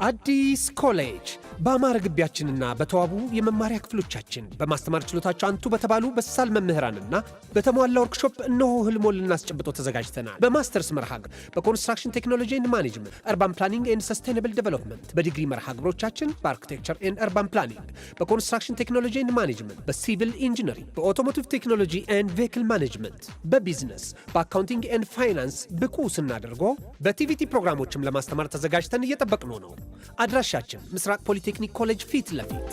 አዲስ ኮሌጅ በአማረ ግቢያችንና በተዋቡ የመማሪያ ክፍሎቻችን በማስተማር ችሎታቸው አንቱ በተባሉ በሳል መምህራንና በተሟላ ወርክሾፕ እነሆ ህልሞን ልናስጨብጦ ተዘጋጅተናል። በማስተርስ መርሃ ግብር በኮንስትራክሽን ቴክኖሎጂ ኤንድ ማኔጅመንት፣ አርባን ፕላኒንግ ኤንድ ሰስቴናብል ዴቨሎፕመንት፣ በዲግሪ መርሃ ግብሮቻችን በአርኪቴክቸር ኤንድ አርባን ፕላኒንግ፣ በኮንስትራክሽን ቴክኖሎጂ ኤንድ ማኔጅመንት፣ በሲቪል ኢንጂነሪንግ፣ በኦቶሞቲቭ ቴክኖሎጂ ኤንድ ቬሂክል ማኔጅመንት፣ በቢዝነስ፣ በአካውንቲንግ ኤንድ ፋይናንስ ብቁ ስናደርጎ በቲቪቲ ፕሮግራሞችም ለማስተማር ተዘጋጅተን እየጠበቅነው ነው። አድራሻችን ምስራቅ ፖሊቴክኒክ ኮሌጅ ፊት ለፊት።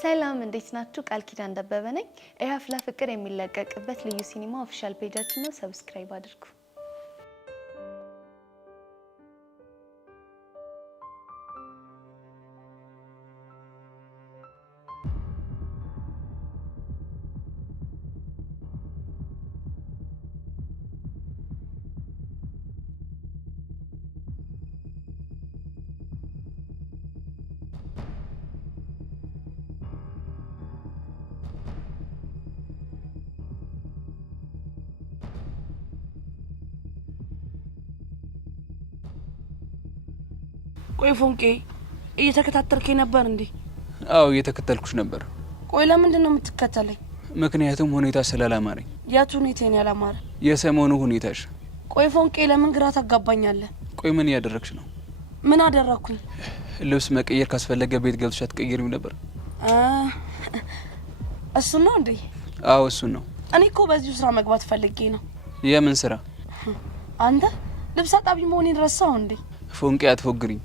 ሰላም እንዴት ናችሁ? ቃል ኪዳን ደበበ ነኝ። የአፍላ ፍቅር የሚለቀቅበት ልዩ ሲኒማ ኦፊሻል ፔጃችን ነው። ሰብስክራይብ አድርጉ። ቆይ ፎንቄ እየተከታተልከኝ ነበር እንዴ? አዎ እየተከታተልኩሽ ነበር። ቆይ ለምንድን ነው የምትከታተለኝ? ምክንያቱም ሁኔታ ስላላማረኝ። የቱ ሁኔታን ያላማረ? የሰሞኑ ሁኔታሽ። ቆይ ፎንቄ ለምን ግራ ታጋባኛለህ? ቆይ ምን እያደረግሽ ነው? ምን አደረኩኝ? ልብስ መቀየር ካስፈለገ ቤት ገብተሽ አትቀይሪም ነበር? እሱን ነው እንዴ? አዎ እሱን ነው። እኔ እኮ በዚሁ ስራ መግባት ፈልጌ ነው። የምን ስራ? አንተ ልብስ አጣቢ መሆኔን ረሳው እንዴ? ፎንቄ አትፎግሪኝ።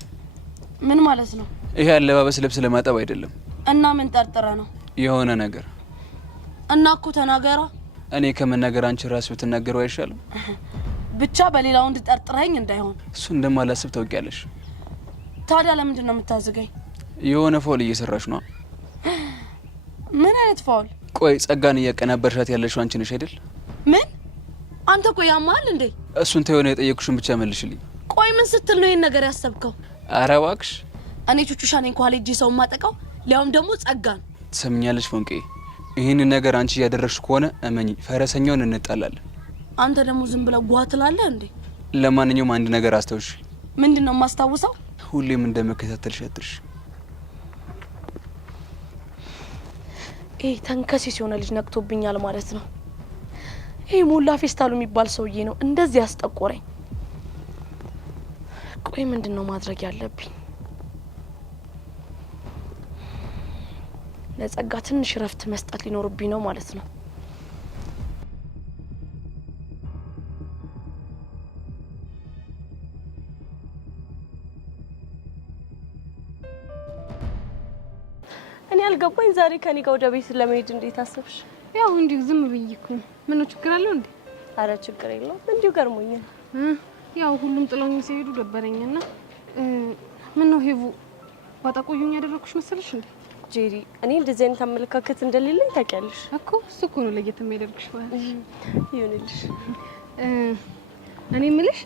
ምን ማለት ነው? ይሄ አለባበስ ልብስ ለማጠብ አይደለም። እና ምን ጠርጥረ ነው? የሆነ ነገር። እና እኮ ተናገራ። እኔ ከመናገር አንቺ ራስሽ ብትናገረው አይሻልም? ብቻ በሌላው እንድጠርጥረኝ እንዳይሆን። እሱ እንደማላስብ ታውቂያለሽ። ታዲያ ለምንድን ነው የምታዝገኝ? የሆነ ፋውል እየሰራሽ ነው። ምን አይነት ፋውል? ቆይ ጸጋን እያቀናበርሻት ያለሽው አንቺ ነሽ አይደል? ምን? አንተ ቆይ ያማል እንዴ? እሱን ተይው ነው የጠየኩሽን ብቻ መልሽልኝ። ቆይ ምን ስትል ነው ይሄን ነገር ያሰብከው? ኧረ እባክሽ። እኔ ቹቹሻ ነኝ ኳሌጅ ሰው ማጠቃው ሊያውም ደግሞ ጸጋን። ትሰምኛለሽ ፎንቄ? ይሄን ነገር አንቺ እያደረግሽ ከሆነ እመኚ ፈረሰኛውን እንጣላለን። አንተ ደግሞ ዝም ብለህ ጓትላለህ እንዴ? ለማንኛውም አንድ ነገር አስተውሽ። ምንድነው የማስታውሰው? ሁሌም እንደመከታተልሽ አትርሽ። ተንከሲስ የሆነ ልጅ ነቅቶብኛል ማለት ነው። ሞላ ፌስታሉ የሚባል ሰውዬ ነው እንደዚህ ያስጠቆረኝ። ቆይ ምንድነው ማድረግ ያለብኝ? ለጸጋ ትንሽ ረፍት መስጠት ሊኖርብኝ ነው ማለት ነው። እኔ አልገባኝ ዛሬ ከኔ ጋር ወደ ቤት ለመሄድ እንዴት አሰብሽ? ያው እንዲሁ ዝም ብዬኩ። ምን ነው ችግር አለው እንዴ? አረ ችግር የለውም እንዲሁ ገርሞኝ ነው። ያው ሁሉም ጥሎኝ ሲሄዱ ደበረኝና ምን ነው ሄቡ ባጣቆዩኝ ያደረኩሽ መሰለሽ እንዴ? ጄሪ እኔ እንደዚህ አይነት አመለካከት እንደሌለኝ ታውቂያለሽ እኮ። እሱ እኮ ነው ለየት የሚያደርግሽ ማለት ይሁንልሽ። እኔ የምልሽ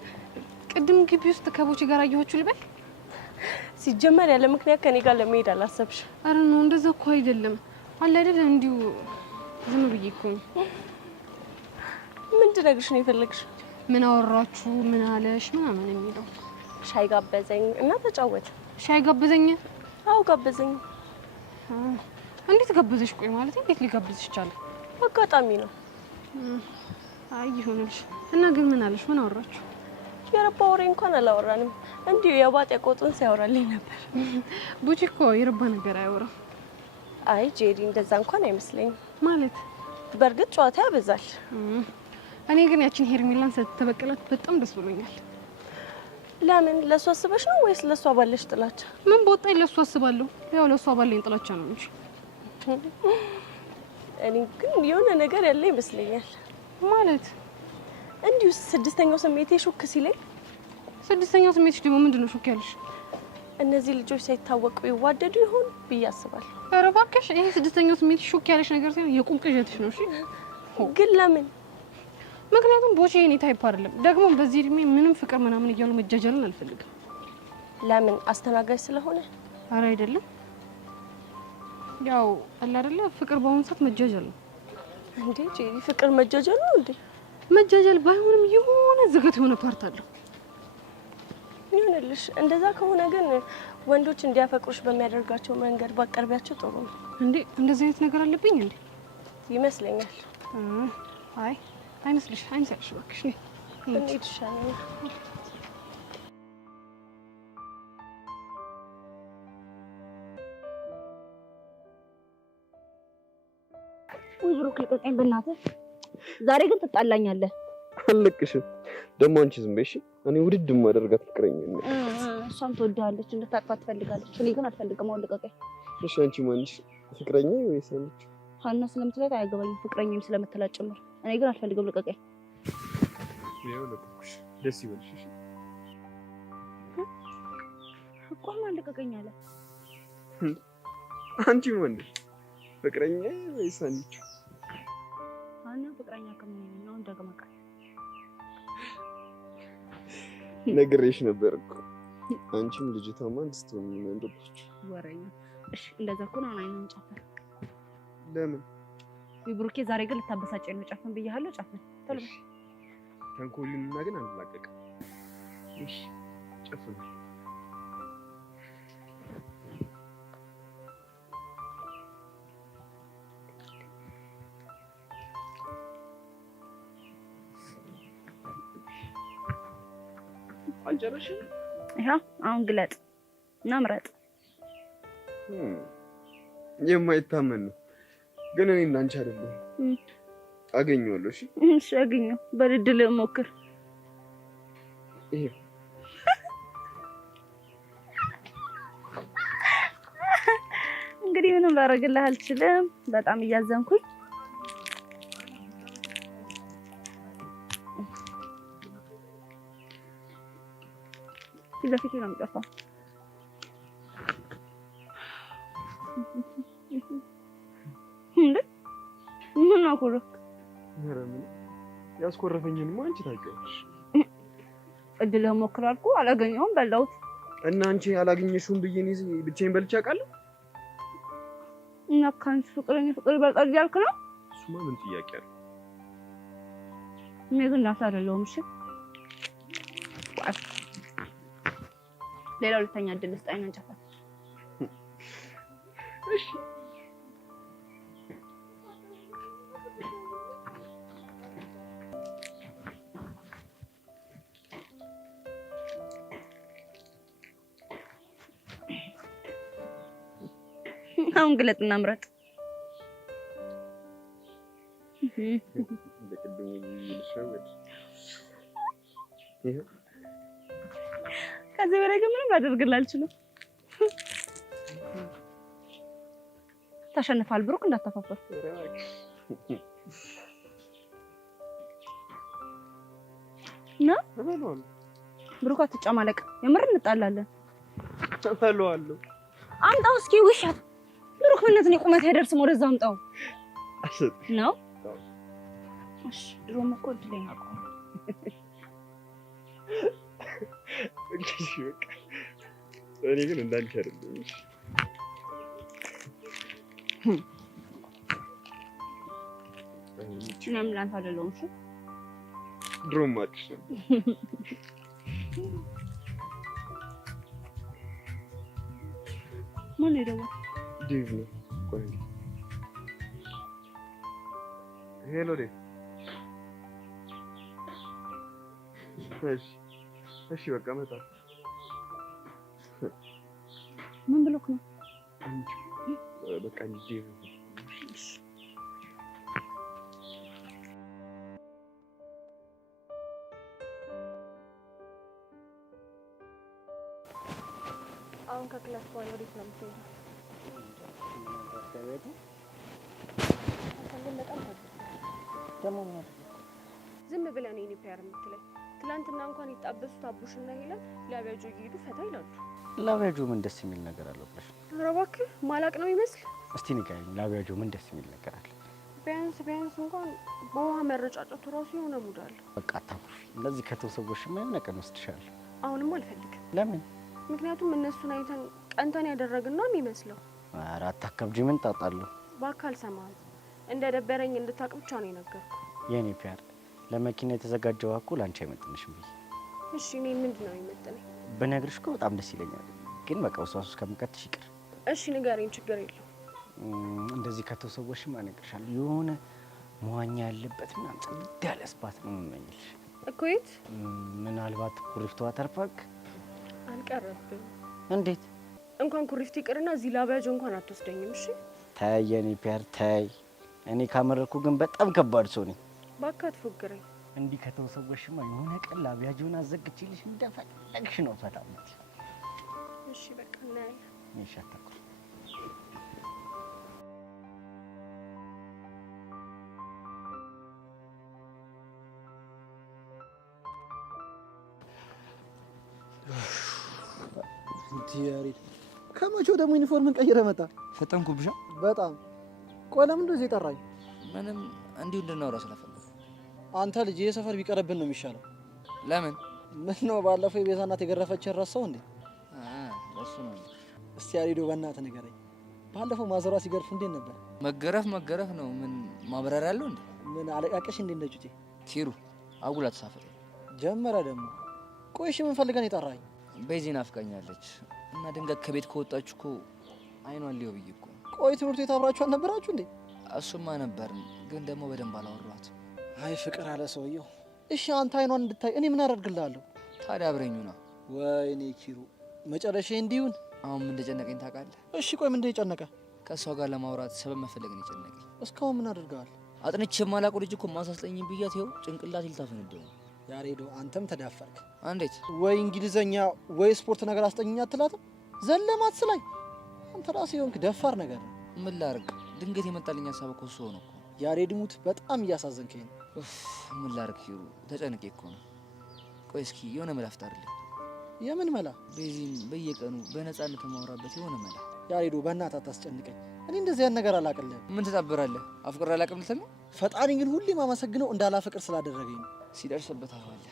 ቅድም ግቢ ውስጥ ከቦቼ ጋር አየኋችሁ ልበል? ሲጀመር ያለ ምክንያት ከኔ ጋር ለመሄድ አላሰብሽ? አረ ነው እንደዛ እኮ አይደለም አለ አይደል? እንዲሁ ዝም ብዬ እኮ። ምን ትነግርሽ ነው የፈለግሽ? ምን አወራችሁ? ምን አለሽ? ምናምን የሚለው ሻይ ጋበዘኝ እና ተጫወተ። ሻይ ጋበዘኝ? አው ጋበዘኝ። እንዴት ጋበዘሽ? ቆይ ማለት እንዴት ሊጋብዝሽ ይችላል? አጋጣሚ ነው። አይ ይሁንልሽ። እና ግን ምን አለሽ? ምን አወራችሁ? የረባ ወሬ እንኳን አላወራንም። እንዲሁ የባጤ ቆጡን ሲያወራልኝ ነበር። ቡቺ እኮ የረባ ነገር አያወራም። አይ ጄሪ እንደዛ እንኳን አይመስለኝም። ማለት በእርግጥ ጨዋታ ያበዛል። እኔ ግን ያቺን ሄርሜላን ስትበቀላት በጣም ደስ ብሎኛል። ለምን? ለሷ አስበሽ ነው ወይስ ለሷ ባለሽ ጥላቻ? ምን በወጣኝ ለሷ አስባለሁ። ያው ለሷ ባለኝ ጥላቻ ነው እንጂ። እኔ ግን የሆነ ነገር ያለ ይመስለኛል። ማለት እንዲሁ ስድስተኛው ስሜቴ ሹክ ሲለኝ ስድስተኛው ስሜትሽ ደግሞ ምንድነው ሹክ ያለሽ? እነዚህ ልጆች ሳይታወቁ ይዋደዱ ይሆን ብዬ አስባለሁ። ኧረ እባክሽ ይሄ ስድስተኛው ስሜት ሾክ ያለሽ ነገር ሳይሆን የቁም ቅዠትሽ ነው። እሺ ግን ለምን? ምክንያቱም ቦቼ የኔ ታይፕ አይደለም። ደግሞ በዚህ እድሜ ምንም ፍቅር ምናምን እያሉ መጃጃልን አልፈልግም። ለምን? አስተናጋጅ ስለሆነ? ኧረ አይደለም። ያው አለ አይደለ ፍቅር በአሁኑ ሰዓት መጃጃል ነው። እንዴ ፍቅር መጃጃል ነው እንዴ? መጃጃል ባይሆንም የሆነ ዝገት የሆነ ፓርት አለው። ይሁንልሽ። እንደዛ ከሆነ ግን ወንዶች እንዲያፈቅሩሽ በሚያደርጋቸው መንገድ ባቀርቢያቸው ጥሩ ነው። እንዴ እንደዚህ አይነት ነገር አለብኝ እንዴ? ይመስለኛል። አይ አይመስልሽ? አይመስልሽ? እባክሽ እንዴት ይሻላል? ወይ ብሩክ ልቀቀኝ በእናትህ። ዛሬ ግን ትጣላኛለህ። አልለቅሽም። ደግሞ አንቺ ዝም በይ እሺ። እኔ ውድድ ማደርጋት ፍቅረኛ ነኝ። እሷም ትወድሃለች፣ እንድታቅፋት ትፈልጋለች። እኔ ግን አልፈልግም። አሁን ልቀቀኝ። እሺ አንቺ ማንሽ ፍቅረኛ ወይስ አንቺ? ሀና ስለምትላት አያገባኝም፣ ፍቅረኛም ስለምትላት ጭምር። እኔ ግን አልፈልግም። ልቀቀኝ። ያው ለቁሽ ደስ ይበልሽ። እሺ እኮ ማን ልቀቀኝ አለ? አንቺ ማንሽ ፍቅረኛ ወይስ አንቺ? ሀና ፍቅረኛ ከምን ነው እንደገመቀ ነግሬሽ ነበር እኮ አንቺም ልጅቷማ እንድትሆን ነው እንደባችሁ። ወሬኛ። እሺ እንደዛ እኮ ነው። አይነን ጨፈን። ለምን? ብሩኬ ዛሬ ግን ልታበሳጨኝ ነው። ጨፈን ብያለሁ። ጨፈን ቶሎ በል። ተንኮልና ግን አንላቀቅም። እሺ ጨፈን። አልጨረሽም? ይሄ አሁን ግለጥ እና ምረጥ። የማይታመን ነው ግን እኔ እንዳንቺ አይደለም። አገኘዋለሁ። እሺ እሺ አገኘው። በድል ሞክር። ይሄ እንግዲህ ምንም ላደርግልህ አልችልም። በጣም እያዘንኩኝ ለፊት ነው የሚጠፋው። እንዴ ምን አኮረክ? ምንም ያስኮረፈኝንማ አንቺ ታውቂያለሽ። እድልህ ሞክር አልኩ፣ አላገኘሁም፣ በላሁት። እና አንቺ ያላገኘሽውን ብዬ እኔ ብቻዬን በልቼ አውቃለሁ? እና ካንቺ ፍቅር ይበልጣል እያልክ ነው? እሱማ ምን ጥያቄ አለ? እኔ ግን እንዳንተ አይደለሁም። እሺ ሌላ ሁለተኛ እድል ስጠኝ። አንጨፋ እሺ አሁን ግለጥና ምረጥ። ለቅድሙ ይልሻል። ይሄ ከዚህ በላይ ግን ምንም ላደርግልህ አልችልም። ተሸንፋል ብሩክ፣ እንዳታፋፈር። ና ተበሏል። ብሩክ አትጨማለቅ፣ የምር እንጣላለን። ተበሏል። አምጣው እስኪ ውሻት ብሩክ፣ ምንነትን የቁመት አይደርስም። ወደዛ አምጣው ነው። እሺ ድሮም እኮ እድለኛ እኮ እሺ በቃ እኔ ግን እንዳንቺ አይደለም። እሺ እኔም ላንተ አይደለሁም። እሺ ድሮም አጥሽ ነው። ማን ነው? ዴቭ ነው። ቆይ ሄሎ ዴቭ። እሺ በቃ መጣሁ። ምን ብሎክ ነው? በቃ ዴቭ አሁን ከክላስ በኋላ ወዴት ነው የምትሄጂው? ዝም ብለህ ነው ዩኒፔር የምትለኝ? ትላንትና እንኳን ይጣበሱት አቡሽና ሄለን ላቢያጆ እየሄዱ ፈታ ይላሉ። ላቢያጆ ምን ደስ የሚል ነገር አለው ብለሽ? ኧረ እባክህ ማላቅ ነው ይመስል። እስቲ ንገሪኝ፣ ላቢያጆ ምን ደስ የሚል ነገር አለ? ቢያንስ እንኳን በውሃ መረጫጨቱ ራሱ የሆነ ሙድ አለው። በቃ አታኩርፊ። እንደዚህ ከተሰቦሽ ምን ነገር ወስድሻለሁ። አሁንም አልፈልግም። ለምን? ምክንያቱም እነሱን አይተን ቀንተን ያደረግን ነው የሚመስለው። ኧረ አታከብጂ፣ ምን ጣጣለሁ? በአካል ሰማህ እንደ ደበረኝ እንድታቅ ብቻ ነው የነገርኩ። የኔ ፒያር ለመኪና የተዘጋጀው አኩ ላንቺ አይመጥንሽም ብዬ። እሺ እኔ ምንድን ነው የሚመጥነኝ? ብነግርሽ እኮ በጣም ደስ ይለኛል፣ ግን በቃ ውስዋስ ከምከትሽ ይቅር። እሺ ንገረኝ፣ ችግር የለው። እንደዚህ ከተሰቦሽማ እነግርሻለሁ፣ የሆነ መዋኛ ያለበት ምናምን ጽድ ያለ ስፓት ነው የምመኝልሽ እኮ። የት? ምናልባት ኩሪፍቱ ዋተር ፓርክ። አልቀረብም። እንዴት? እንኳን ኩሪፍቱ ይቅርና እዚህ ላቢያጆ እንኳን አትወስደኝም። እሺ ተይ የኔ ፒያር ተይ። እኔ ካመረኩ ግን በጣም ከባድ ሰው ነኝ። እባክህ አትፎግረኝ። እንዲህ ከተሰቦሽማ የሆነ ቀን ላቢያጆን አዘግቼልሽ እንደፈለግሽ ነው ፈታምት። እሺ በቃ እናያለን። ይሻታኩ ያሬድ ከመቼው ደግሞ ዩኒፎርምን ቀይረ መጣ? ፈጠንኩብሻ በጣም። ቆይ ለምን እንደዚህ የጠራኝ? ምንም እንዲሁ እንድናወራ ስለፈለኩ። አንተ ልጅ ይሄ ሰፈር ቢቀርብን ነው የሚሻለው። ለምን? ምን ነው ባለፈው የቤዛ እናት የገረፈችን ረሳው እንዴ? እሱ ነው። እስቲ ያሬዶ በእናትህ ንገረኝ፣ ባለፈው ማዘሯ ሲገርፍ እንዴት ነበር? መገረፍ ነው። ምን ማብራሪያ አለው እንዴ? ምን አለቃቀሽ እንዴ እንደ ጩጬ? ኪሩ አጉላ ተሳፈረ ጀመረ ደግሞ። ቆይ እሺ ምን ፈልገን የጠራኝ? ቤዚ ናፍቃኛለች እና ድንገት ከቤት ከወጣች እኮ አይኗን ሊው ብዬ እኮ። ቆይ ትምህርት ቤት አብራችሁ አልነበራችሁ እንዴ? እሱማ ነበርን፣ ግን ደግሞ በደንብ አላወራኋት። አይ ፍቅር አለ ሰውየው። እሺ አንተ አይኗን እንድታይ እኔ ምን አደርግልሃለሁ? ታዲያ አብረኙ ነው። ወይኔ ኪሩ መጨረሻ እንዲሁን። አሁን ምን እንደጨነቀኝ ታውቃለህ? እሺ ቆይ ምን እንደጨነቀ? ከእሷ ጋር ለማውራት ሰበብ መፈለግ ነው የጨነቀኝ። እስካሁን ምን አድርገሃል? አጥንቼ የማላውቀው ልጅ እኮ ማሳስለኝ ብያት ይኸው ጭንቅላት ይልታፈነደው። ያሬዶ አንተም ተዳፈርክ። እንዴት? ወይ እንግሊዘኛ ወይ ስፖርት ነገር አስጠኝኛ አትላትም? ዘለማት ስላይ አንተ ራስህ የሆንክ ደፋር ነገር ነው። ምን ላድርግ? ድንገት የመጣልኝ ሀሳብ እኮ እሱ ሆነ እኮ። ያሬድ ሙት በጣም እያሳዘንከኝ ነው። ምን ላድርግ ሂሩ፣ ተጨንቄ እኮ ነው። ቆይ እስኪ የሆነ መላ ፍጠርልኝ። የምን መላ? ቤዚን በየቀኑ በነፃነት የማወራበት የሆነ መላ። ያሬዶ በእናትህ አታስጨንቀኝ። እኔ እንደዚህ ያን ነገር አላቅልህም። ምን ትጠብራለህ? አፍቅሬ አላውቅም ልትል ነው? ፈጣሪ ግን ሁሌ ማመሰግነው እንዳላፈቅር ስላደረገኝ ነው። ሲደርስበት አዋለ።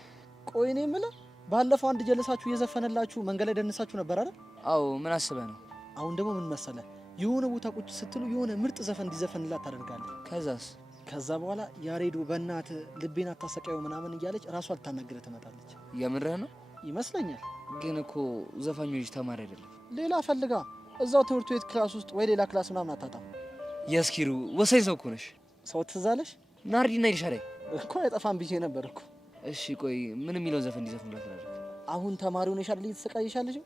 ቆይ እኔ የምልህ ባለፈው አንድ ጀለሳችሁ እየዘፈነላችሁ መንገድ ላይ ደንሳችሁ ነበር አይደል? አዎ። ምን አስበህ ነው? አሁን ደግሞ ምን መሰለህ፣ የሆነ ቦታ ቁጭ ስትሉ የሆነ ምርጥ ዘፈን እንዲዘፈንላት ታደርጋለህ። ከዛስ? ከዛ በኋላ ያሬዶ በእናትህ ልቤን አታሰቃየው ምናምን እያለች ራሷ ልታናግረህ ትመጣለች። የምርህ ነው? ይመስለኛል። ግን እኮ ዘፋኙ ልጅ ተማሪ አይደለም። ሌላ ፈልጋ እዛው ትምህርት ቤት ክላስ ውስጥ ወይ ሌላ ክላስ ምናምን አታጣም። የስኪሩ ወሳኝ ሰው እኮ ነሽ። ሰው ትዝ አለሽ? ናርዲና ይልሻለኝ እኮ አይጠፋም ብዬ ነበር እኮ። እሺ ቆይ ምን የሚለውን ዘፈን እንዲዘፍኑላት አደረግ? አሁን ተማሪ ሆነሽ አይደል እየተሰቃየሻለሽ?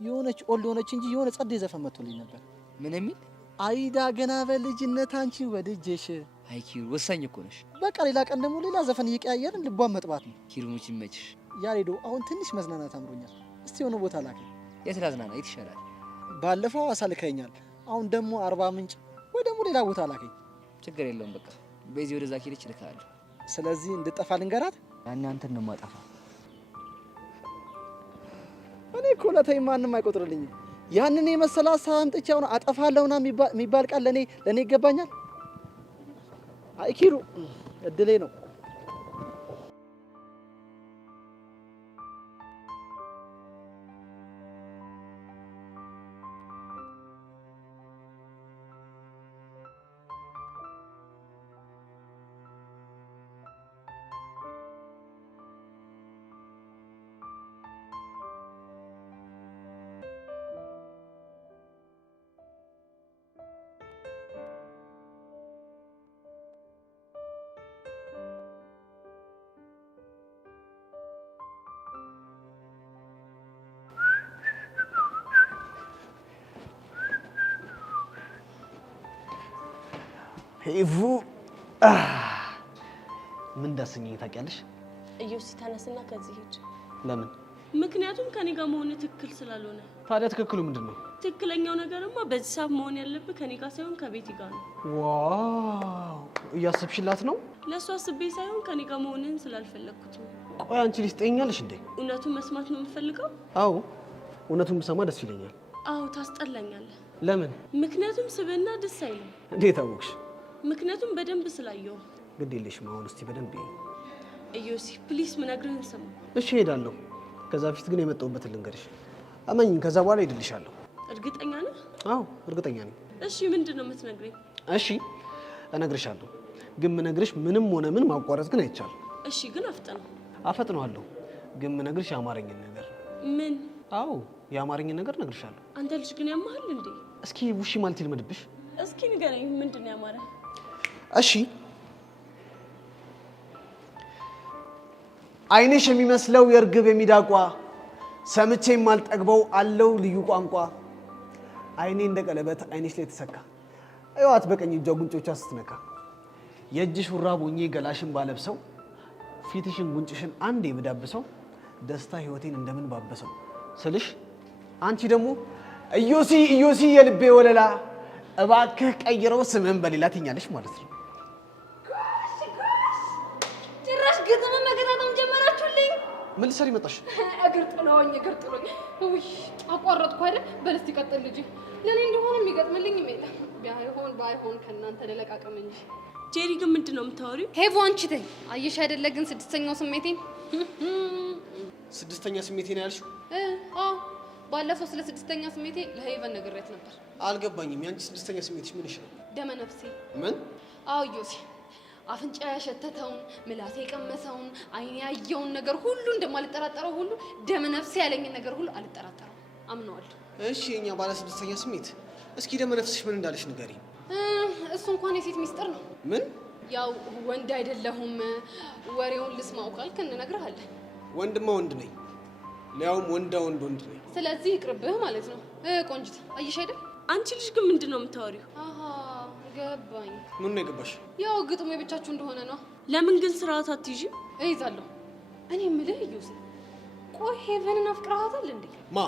የሆነች ኦልድ ሆነች እንጂ የሆነ ጸዴ ዘፈን መጥቶልኝ ነበር። ምን የሚል? አይዳ ገና በልጅነት አንቺ ወድጄሽ። አይ ኪሩ ወሳኝ እኮ ነሽ። በቃ ሌላ ቀን ደግሞ ሌላ ዘፈን እየቀያየርን ልቧን መጥባት ነው። ኪሩ ሙች ይመችሽ። ያሬዶ አሁን ትንሽ መዝናናት አምሮኛል። እስቲ የሆነ ቦታ ላከኝ። የት ላዝናና? የት ይሻላል? ባለፈው ሐዋሳ ልከኸኛል። አሁን ደግሞ አርባ ምንጭ ወይ ደግሞ ሌላ ቦታ ላከኝ። ችግር የለውም በቃ በዚህ ወደዛ ኪልች ልካለሁ። ስለዚህ እንድጠፋ ልንገራት? ያኔ አንተን ነው የማጠፋ። እኔ እኮ ለተይ ማንም አይቆጥርልኝም። ያንን የመሰለ ሀሳብ አምጥቼ አሁን አጠፋለሁና የሚባል ቃል ለኔ ይገባኛል? አይ ኪሩ እድሌ ነው። ሄቡ ምን እንዳሰኘኝ ታውቂያለሽ? እዮሲ ተነስና ከዚህ ሂጅ። ለምን? ምክንያቱም ከኔ ጋር መሆን ትክክል ስላልሆነ። ታዲያ ትክክሉ ምንድነው? ትክክለኛው ነገርማ በዚህ ሰዓት መሆን ያለብህ ከኔ ጋር ሳይሆን ከቤቲ ጋር ነው። ዋው እያሰብሽላት ነው? ለእሱ አስቤ ሳይሆን ከኔ ጋር መሆንን ስላልፈለግኩት ነው። ቆይ አንቺ ልጅ ትጠይኛለሽ እንዴ? እውነቱን መስማት ነው የምፈልገው? አዎ እውነቱን ብሰማ ደስ ይለኛል። አዎ ታስጠላኛለህ። ለምን? ምክንያቱም ስብዕና ደስ አይልም። እንዴት አወቅሽ? ምክንያቱም በደንብ ስላየው። ግድ የለሽም አሁን እስቲ በደንብ እዮሲ ፕሊስ ምነግርህን ስማ። እሺ ሄዳለሁ። ከዛ በፊት ግን የመጣሁበትን ልንገርሽ። አመኝ ከዛ በኋላ ሄድልሻለሁ። እርግጠኛ ነህ? አዎ እርግጠኛ ነኝ። እሺ ምንድን ነው የምትነግረኝ? እሺ እነግርሻለሁ። ግን ምነግርሽ ምንም ሆነ ምን ማቋረጥ ግን አይቻልም። እሺ ግን አፍጥነው። አፈጥነዋለሁ። ግን ምነግርሽ የአማርኝን ነገር። ምን? አዎ የአማርኝን ነገር እነግርሻለሁ። አንተ ልጅ ግን ያማሃል እንዴ? እስኪ ውሺ ማለት ይልመድብሽ። እስኪ ንገረኝ ምንድን ነው ያማረ? እሺ አይንሽ የሚመስለው የእርግብ የሚዳቋ ሰምቼ የማልጠግበው አለው ልዩ ቋንቋ አይኔ እንደ ቀለበት አይንሽ ላይ ተሰካ አይዋት በቀኝ እጇ ጉንጮቿ ስትነካ የእጅሽ ውራብ ሆኜ ገላሽን ባለብሰው ፊትሽን ጉንጭሽን አንዴ ብዳብሰው ደስታ ህይወቴን እንደምን ባበሰው ስልሽ አንቺ ደግሞ እዮሲ እዮሲ የልቤ ወለላ እባክህ ቀይረው ስምን በሌላ ትኛለሽ ማለት ነው። ጭራሽ ግጥም መገጣጠም ጀመራችሁልኝ። ምን ልትሰሪ መጣሽ? እግር ጥሎኝ ውይ አቋረጥኩ አይደል? በልስቲ ቀጥል ልጅ። ለኔ እንደሆነ የሚገጥምልኝ የለም። ባይሆን ከእናንተ ለለቃቀም እንጂ። ጄሪ ግን ምንድን ነው የምታወሪው? ሄቮ አንቺ ተይ። አየሽ አይደለ ግን ስድስተኛው ስሜቴን ስድስተኛ ስሜቴ ነው ያልሽው? አዎ ባለፈው ስለ ስድስተኛ ስሜቴ ለሄቨን ነግሬያት ነበር። አልገባኝም። ያንቺ ስድስተኛ ስሜትሽ ምን ይሻል? ደመ ነፍሴ። ምን? አዎ ዮሲ አፍንጫ ያሸተተውን ምላሴ የቀመሰውን አይኔ ያየውን ነገር ሁሉ እንደማልጠራጠረው ሁሉ ደመ ነፍሴ ያለኝን ነገር ሁሉ አልጠራጠረው አምነዋለሁ። እሺ የኛ ባለ ስድስተኛ ስሜት እስኪ ደመ ነፍስሽ ምን እንዳለሽ ንገሪ። እሱ እንኳን የሴት ሚስጥር ነው። ምን? ያው ወንድ አይደለሁም ወሬውን ልስማው ካልክ እንነግርሃለን። ወንድማ ወንድ ነኝ፣ ሊያውም ወንድ ነኝ። ስለዚህ ይቅርብህ ማለት ነው። ቆንጅት አየሽ አይደል? አንቺ ልጅ ግን ምንድን ነው የምታወሪው? አሃ ገባኝ። ምን ነው የገባሽ? ያው ግጥሙ የብቻችሁ እንደሆነ ነው። ለምን ግን ስርዓት አትይዥም? እይዛለሁ። እኔ የምልህ ዩሲ፣ ቆይ ሄቨንን አፍቅረሃታል እንዴ? ማ?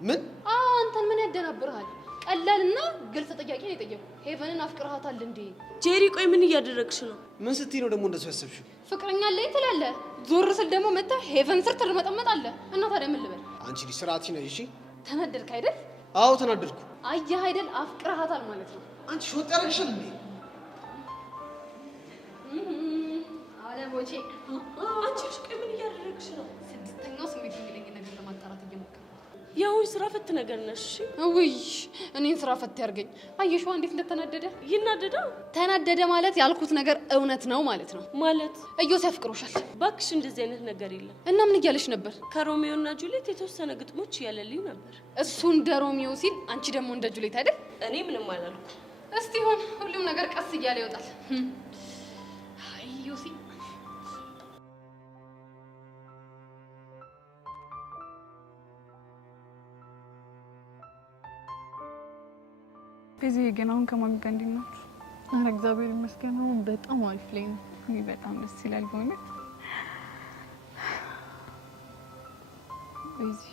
ምን? አንተን ምን ያደናብርሃል? ቀላልና ግልጽ ጥያቄ ነው የጠየቁ። ሄቨንን አፍቅረሃታል እንዴ? ጄሪ ቆይ ምን እያደረግሽ ነው? ምን ስትይ ነው ደግሞ እንደሱ ያሰብሽው? ፍቅረኛ አለኝ ትላለህ፣ ዞር ስል ደግሞ መተህ ሄቨን ስር ትርመጠመጣለህ። እና ታዲያ ምን ልበል? አንቺ ልጅ ስርዓት ነሽ። እሺ ተናደድክ አይደል? አዎ ተናደድኩ። አየህ አይደል? አፍቅረሃታል ማለት ነው። አንቺ ሾጥ ያደርግሻል እንዴ? አለቦቼ አንቺ ልጅ ቆይ ምን እያደረግሽ ነው? ስድስተኛው ስሜት የሚለኝ ነገር ለማጣራት እየሞከርኩ። ያው ስራ ፈት ነገር ነሽ። ውይ እኔን ስራ ፈት ያርገኝ። አየሽዋ እንዴት እንደተናደደ። ይናደዳ? ተናደደ ማለት ያልኩት ነገር እውነት ነው ማለት ነው። ማለት እዮስ ያፍቅሮሻል። ባክሽ እንደዚህ አይነት ነገር የለም። እና ምን እያለሽ ነበር? ከሮሚዮ እና ጁሊየት የተወሰነ ግጥሞች እያለልኝ ነበር። እሱ እንደ ሮሚዮ ሲል አንቺ ደግሞ እንደ ጁሊየት አይደል? እኔ ምንም አላልኩ። እስቲ ይሁን፣ ሁሉም ነገር ቀስ እያለ ይወጣል። አይ ዮሲ በዚህ ግን አሁን ከማሚ ጋር እንዴት ናችሁ? ኧረ እግዚአብሔር ይመስገን አሁን በጣም አሪፍ ላይ ነው። ይሄ በጣም ደስ ይላል በእውነት። በዚህ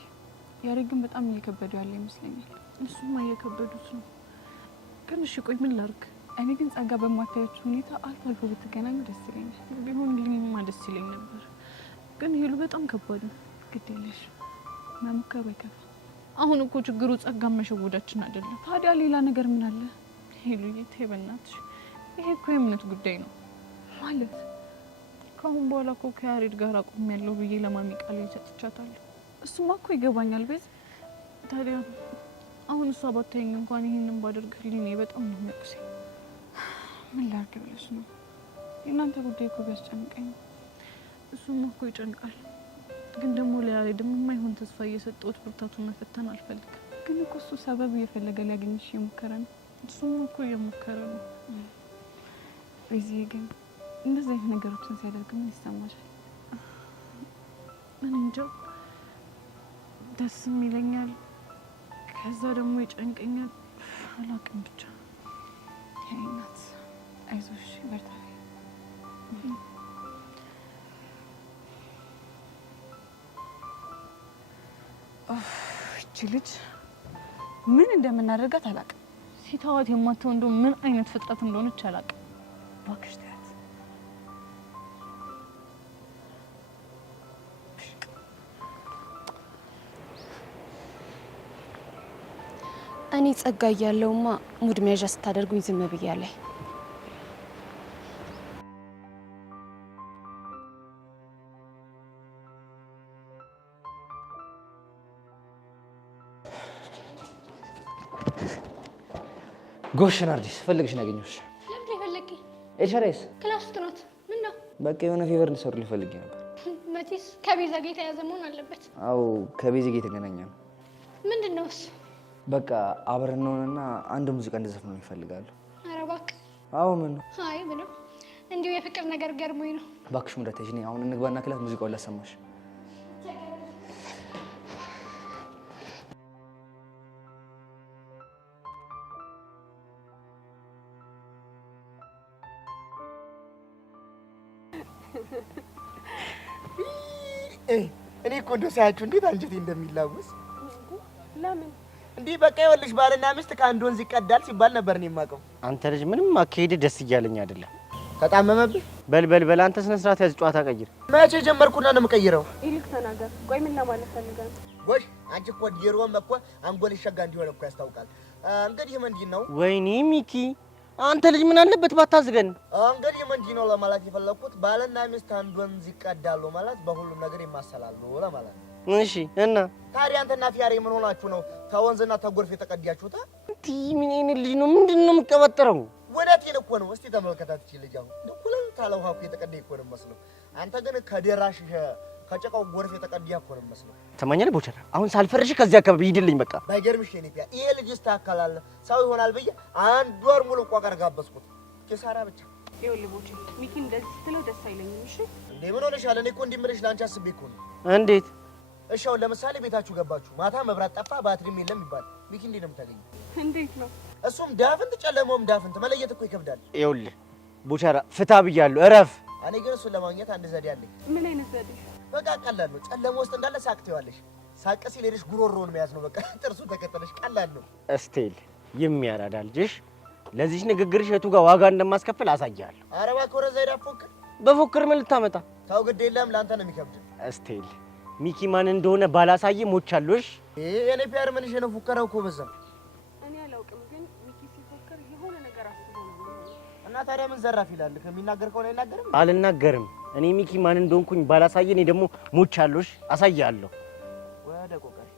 ያሬድ ግን በጣም እየከበደው ያለ ይመስለኛል። እሱማ እየከበዱት ነው። ግን እሺ ቆይ ምን ላድርግ? እኔ ግን ጸጋ በማታየች ሁኔታ አልፎ አልፎ ብትገናኙ ደስ ይለኛል። ቢሆንልኝማ ደስ ይለኝ ነበር። ግን ሄሉ በጣም ከባድ ነው። ግድ የለሽ መሞከር አይከፋም። አሁን እኮ ችግሩ ጸጋን መሸወዳችን አይደለም። ታዲያ ሌላ ነገር ምን አለ? ሄሉዬ ተይ በእናትሽ፣ ይሄ እኮ የእምነት ጉዳይ ነው ማለት። ከአሁን በኋላ እኮ ከያሬድ ጋር አቁሜያለሁ ብዬ ለማሚ ቃል ሰጥቻታለሁ። እሱማ እኮ ይገባኛል። በዚህ ታዲያ አሁን እሷ ባታየኝ እንኳን ይሄንን ባደርግልኝ እኔ በጣም ነው የሚያቅሰኝ። ምን ላድርግ ብለሽ ነው? የእናንተ ጉዳይ እኮ ቢያስጨንቀኝ፣ እሱማ እኮ ይጨንቃል። ግን ደግሞ ለያሬድም የማይሆን ተስፋ እየሰጠሁት ብርታቱን መፈተን አልፈልግም። ግን እኮ እሱ ሰበብ እየፈለገ ሊያገኝሽ እየሞከረ ነው። እሱማ እኮ እየሞከረ ነው። በዚህ ግን እንደዚህ አይነት ነገሮችን ሲያደርግ ምን ይሰማሻል? ምን እንጃ፣ ደስም ይለኛል፣ ከዛ ደግሞ ይጨንቀኛል። አላውቅም ብቻ። የኔ እናት አይዞሽ፣ በርታ። እቺ ልጅ ምን እንደምናደርጋት አላውቅም። ሲታዋት የማትሆን እንደው ምን አይነት ፍጥረት እንደሆነች አላውቅም። እባክሽ ተያት። እኔ ጸጋ እያለሁማ ሙድ መያዣ ስታደርጉኝ ዝም ብያለሁ። ጎሽ ናርዲስ ፈልግሽ ነው ያገኘሁሽ። ለምን ይፈልጊ? ኤልሻዳይስ ክላስ ውስጥ ናት። ምን ነው? በቃ የሆነ ፌቨር እንድትሰሩልኝ ፈልጌ ነበር። መቼስ ከቤዛ ጋር የተያዘ መሆን አለበት። አዎ ከቤዛ ጋር የተገናኘ ነው። ምንድን ነው እሱ? በቃ አብረን እንሆንና አንድ ሙዚቃ እንድዘፍን ይፈልጋሉ። ኧረ እባክህ። አዎ ምን ነው? አይ ምንም፣ እንዲሁ የፍቅር ነገር ገርሞኝ ነው። እባክሽ ሙዳተሽ ነኝ። አሁን እንግባና ክላስ ሙዚቃውን ላሰማሽ። እኔ እኮ እንደው ሳያችሁ እንዴት አንጀቴ እንደሚላወስ። ለምን እንዲህ በቃ ይኸውልሽ ባልና ሚስት ከአንድ ወንዝ ይቀዳል ሲባል ነበር እኔ የማውቀው። አንተ ልጅ ምንም አካሄድ ደስ እያለኝ አይደለም። ተጣመመብህ? በል አንተ ስነ ስርዓት ያዝ፣ ጨዋታ ቀይር። መቼ ጀመርኩና ነው የምቀይረው? ይልቅ ተናገር። ቆይ ምን ለማለት ፈልገህ ነው? ጎሽ አንቺ እኮ ዲሮም እኮ አንጎል ሸጋ እንዲሆን እኮ ያስታውቃል። እንግዲህ ምንድን ነው? ወይኔ ሚኪ አንተ ልጅ ምን አለበት ባታዝገን። እንግዲህ ምንድን ነው ለማለት የፈለኩት ባልና ሚስት አንድ ወንዝ ይቀዳሉ ማለት በሁሉም ነገር ይማሰላሉ ለማለት ነው። እሺ እና ታዲያ አንተና ፊያሬ ምን ሆናችሁ ነው ተወንዝና ተጎርፍ የተቀዳችሁት? እንዴ ምን አይነት ልጅ ነው? ምንድነው የምትቀበጥረው? ወዳቴን እኮ ነው። እስቲ ተመልከታት እቺ ልጅ አሁን ድኩለን ታለው ሀኩ የተቀዳ እኮ ነው መስሎ። አንተ ግን ከደራሽ ከጨቃው ጎርፍ የተቀዳ እኮ ነው መስሎ። ተማኛለህ ቦቸራ፣ አሁን ሳልፈርሽ ከዚህ አካባቢ ሂድልኝ በቃ። ባይገርምሽ የኔ ፊያ ይሄ ልጅ ይስተካከላል ሰው ይሆናል ብዬ አንድ ወር ሙሉ ቋቀር ጋበዝኩት። ኪሳራ ብቻ። ይኸውልህ ቦቼ ሚኪ እንደዚህ ስትለው ደስ አይለኝም። እሺ እንዴ ምን ሆነሻል? እኔ እኮ እንዲምርሽ ላንቺ አስቤ እኮ ነው። እንዴት? እሺ አሁን ለምሳሌ ቤታችሁ ገባችሁ፣ ማታ መብራት ጠፋ፣ ባትሪም የለም ይባል ሚኪ እንዴት ነው የምታገኘው? እንዴት ነው? እሱም ዳፍንት ጨለማውም ዳፍንት መለየት እኮ ይከብዳል። ይኸውልህ ቦቸራ ፍታ ብያለሁ፣ እረፍ። እኔ ግን እሱን ለማግኘት አንድ ዘዴ አለኝ። ምን አይነት ዘዴ? በቃ ቀላል ነው። ጨለማ ውስጥ እንዳለ ሳቅ ትይዋለሽ። ሳቅ ሲል ሄደሽ ጉሮሮውን መያዝ ነው። በቃ ጥርሱን ተከተለሽ ቀላል ነው። እስቴል የሚያራዳ ልጅሽ ለዚህ ንግግርሽ የቱ ጋር ዋጋ እንደማስከፍል አሳያለሁ። ኧረ እባክህ ወረዛ ሄዳ ፎክር። በፎክር ምን ልታመጣ? ተው ግድ የለም ለአንተ ነው የሚከብድ። እስቴል ሚኪ ማን እንደሆነ ባላሳይ ሞቻለሽ። የኔ ፒያር ምን ነው ፉከራው እኮ በዛ። እኔ አላውቅም፣ ግን ሚኪ ሲፎክር የሆነ ነገር አስቦ ነው። እና ታዲያ ምን ዘራፍ ይላል? ከሚናገር ከሆነ አይናገርም። አልናገርም። እኔ ሚኪ ማን እንደሆንኩኝ ባላሳይ እኔ ደግሞ ሞቻለሽ፣ አሳያለሁ። ወደ ቆቀር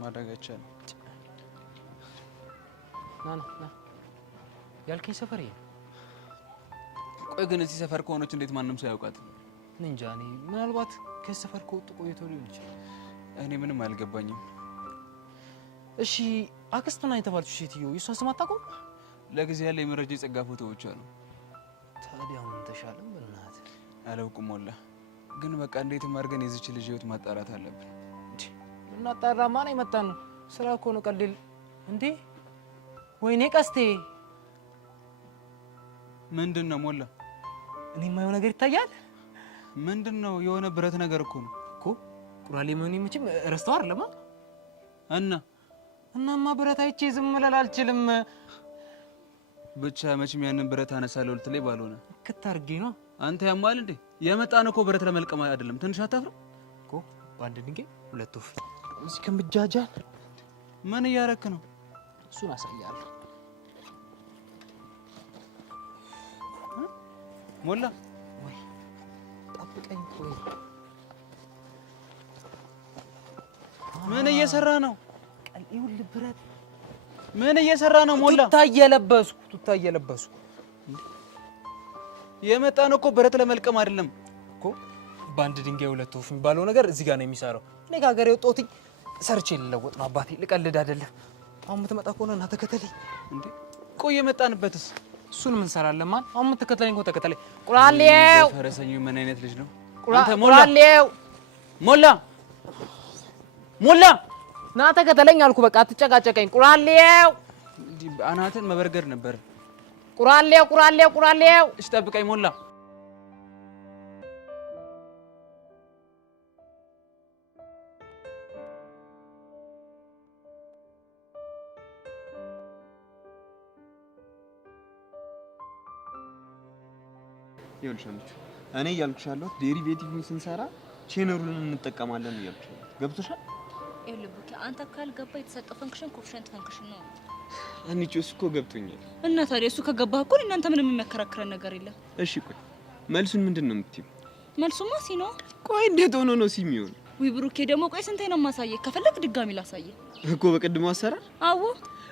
ማድረግ አይቻልም። ና ያልከኝ ሰፈር ይሄ። ቆይ ግን እዚህ ሰፈር ከሆነች እንዴት ማንም ሰው ያውቃት? እንጃ እኔ ምናልባት ከዚህ ሰፈር ከወጡ ቆይቶ ሊሆን ይችላል። እኔ ምንም አልገባኝም። እሺ አክስትና የተባለችው ሴትዮ የእሷን ስም አታውቀውም? ለጊዜ ያለ የመረጃ የጸጋ ፎቶዎች አሉ። ታዲያ ምን ተሻለም? በእናትህ አላውቅም ወላ። ግን በቃ እንዴትም አድርገን የዚች ልጅ ህይወት ማጣራት አለብን። እናጣራ ማን የመጣ ነው? ስራ እኮ ነው ቀልል እንዴ? ወይኔ ቀስቴ ምንድነው ሞላ? እኔ የማየው ነገር ይታያል። ምንድነው? የሆነ ብረት ነገር እኮ ነው እኮ ቁራሌ ምን ይመችም ረስተው አይደለም እናማ ብረት አይቼ ዝም ልል አልችልም። ብቻ መቼም ያንን ብረት አነሳለሁ ልትለኝ ባልሆነ ከታርጌ ነው። አንተ ያማል እንዴ? የመጣን እኮ ብረት ለመልቀም አይደለም። ትንሽ አታፍርም እኮ? በአንድ ድንጋይ ሁለት ወፍ። እዚህ ከምጃጃል ምን እያረክ ነው? እሱን አሳያለሁ። ሞላ ወይ ጠብቀኝ። ቆይ ምን እየሰራ ነው? ይኸውልህ ብረት ምን እየሰራ ነው? ሞላ ቱታ እየለበስኩ የመጣን እኮ ብረት ለመልቀም አይደለም እኮ። በአንድ ድንጋይ ሁለት ወፍ የሚባለው ነገር እዚህ ጋር ነው የሚሰራው። እኔ ከሀገር የወጣሁት ሰርቼ ልለወጥ ነው አባቴ፣ ልቀልድ አይደለም። አሁን የምትመጣ ከሆነ እና ተከተለኝ። እንዴ ቆይ የመጣንበትስ? እሱን ምን ሰራለን? ማን አሁን የምትከተለኝ እኮ ተከተለኝ። ቁራሌው ፈረሰኛው ምን አይነት ልጅ ነው? አንተ ሞላ ቁራሌው ሞላ ና ተከተለኝ አልኩ። በቃ አትጨቃጨቀኝ። ቁራሌው አናትን መበርገር ነበር። ቁራሌው እሺ ጠብቀኝ ሞላ። ይኸውልሽ እኔ እያልኩሽ ያለሁት ዴሪቬቲቭን ስንሰራ ቼነሩልን እንጠቀማለን እያልኩሽ ነው። ገብቶሻል? ይልቡኪ አንተ ካልገባ የተሰጠው ፈንክሽን ኮኤፊሽንት ፈንክሽን ነው። አንቺ እኮ ገብቶኛል። እና ታዲያ እሱ ከገባህ እኮ እናንተ ምንም የሚያከራክረን ነገር የለም። እሺ ቆይ መልሱን ምንድን ነው የምትይው? መልሱማ ሲ ነው። ቆይ እንዴት ሆኖ ነው ሲ የሚሆን? ውይ ብሩኬ ደግሞ ቆይ ስንቴ ነው ማሳየህ? ከፈለክ ድጋሚ ላሳየህ እኮ በቅድሞ አሰራር። አዎ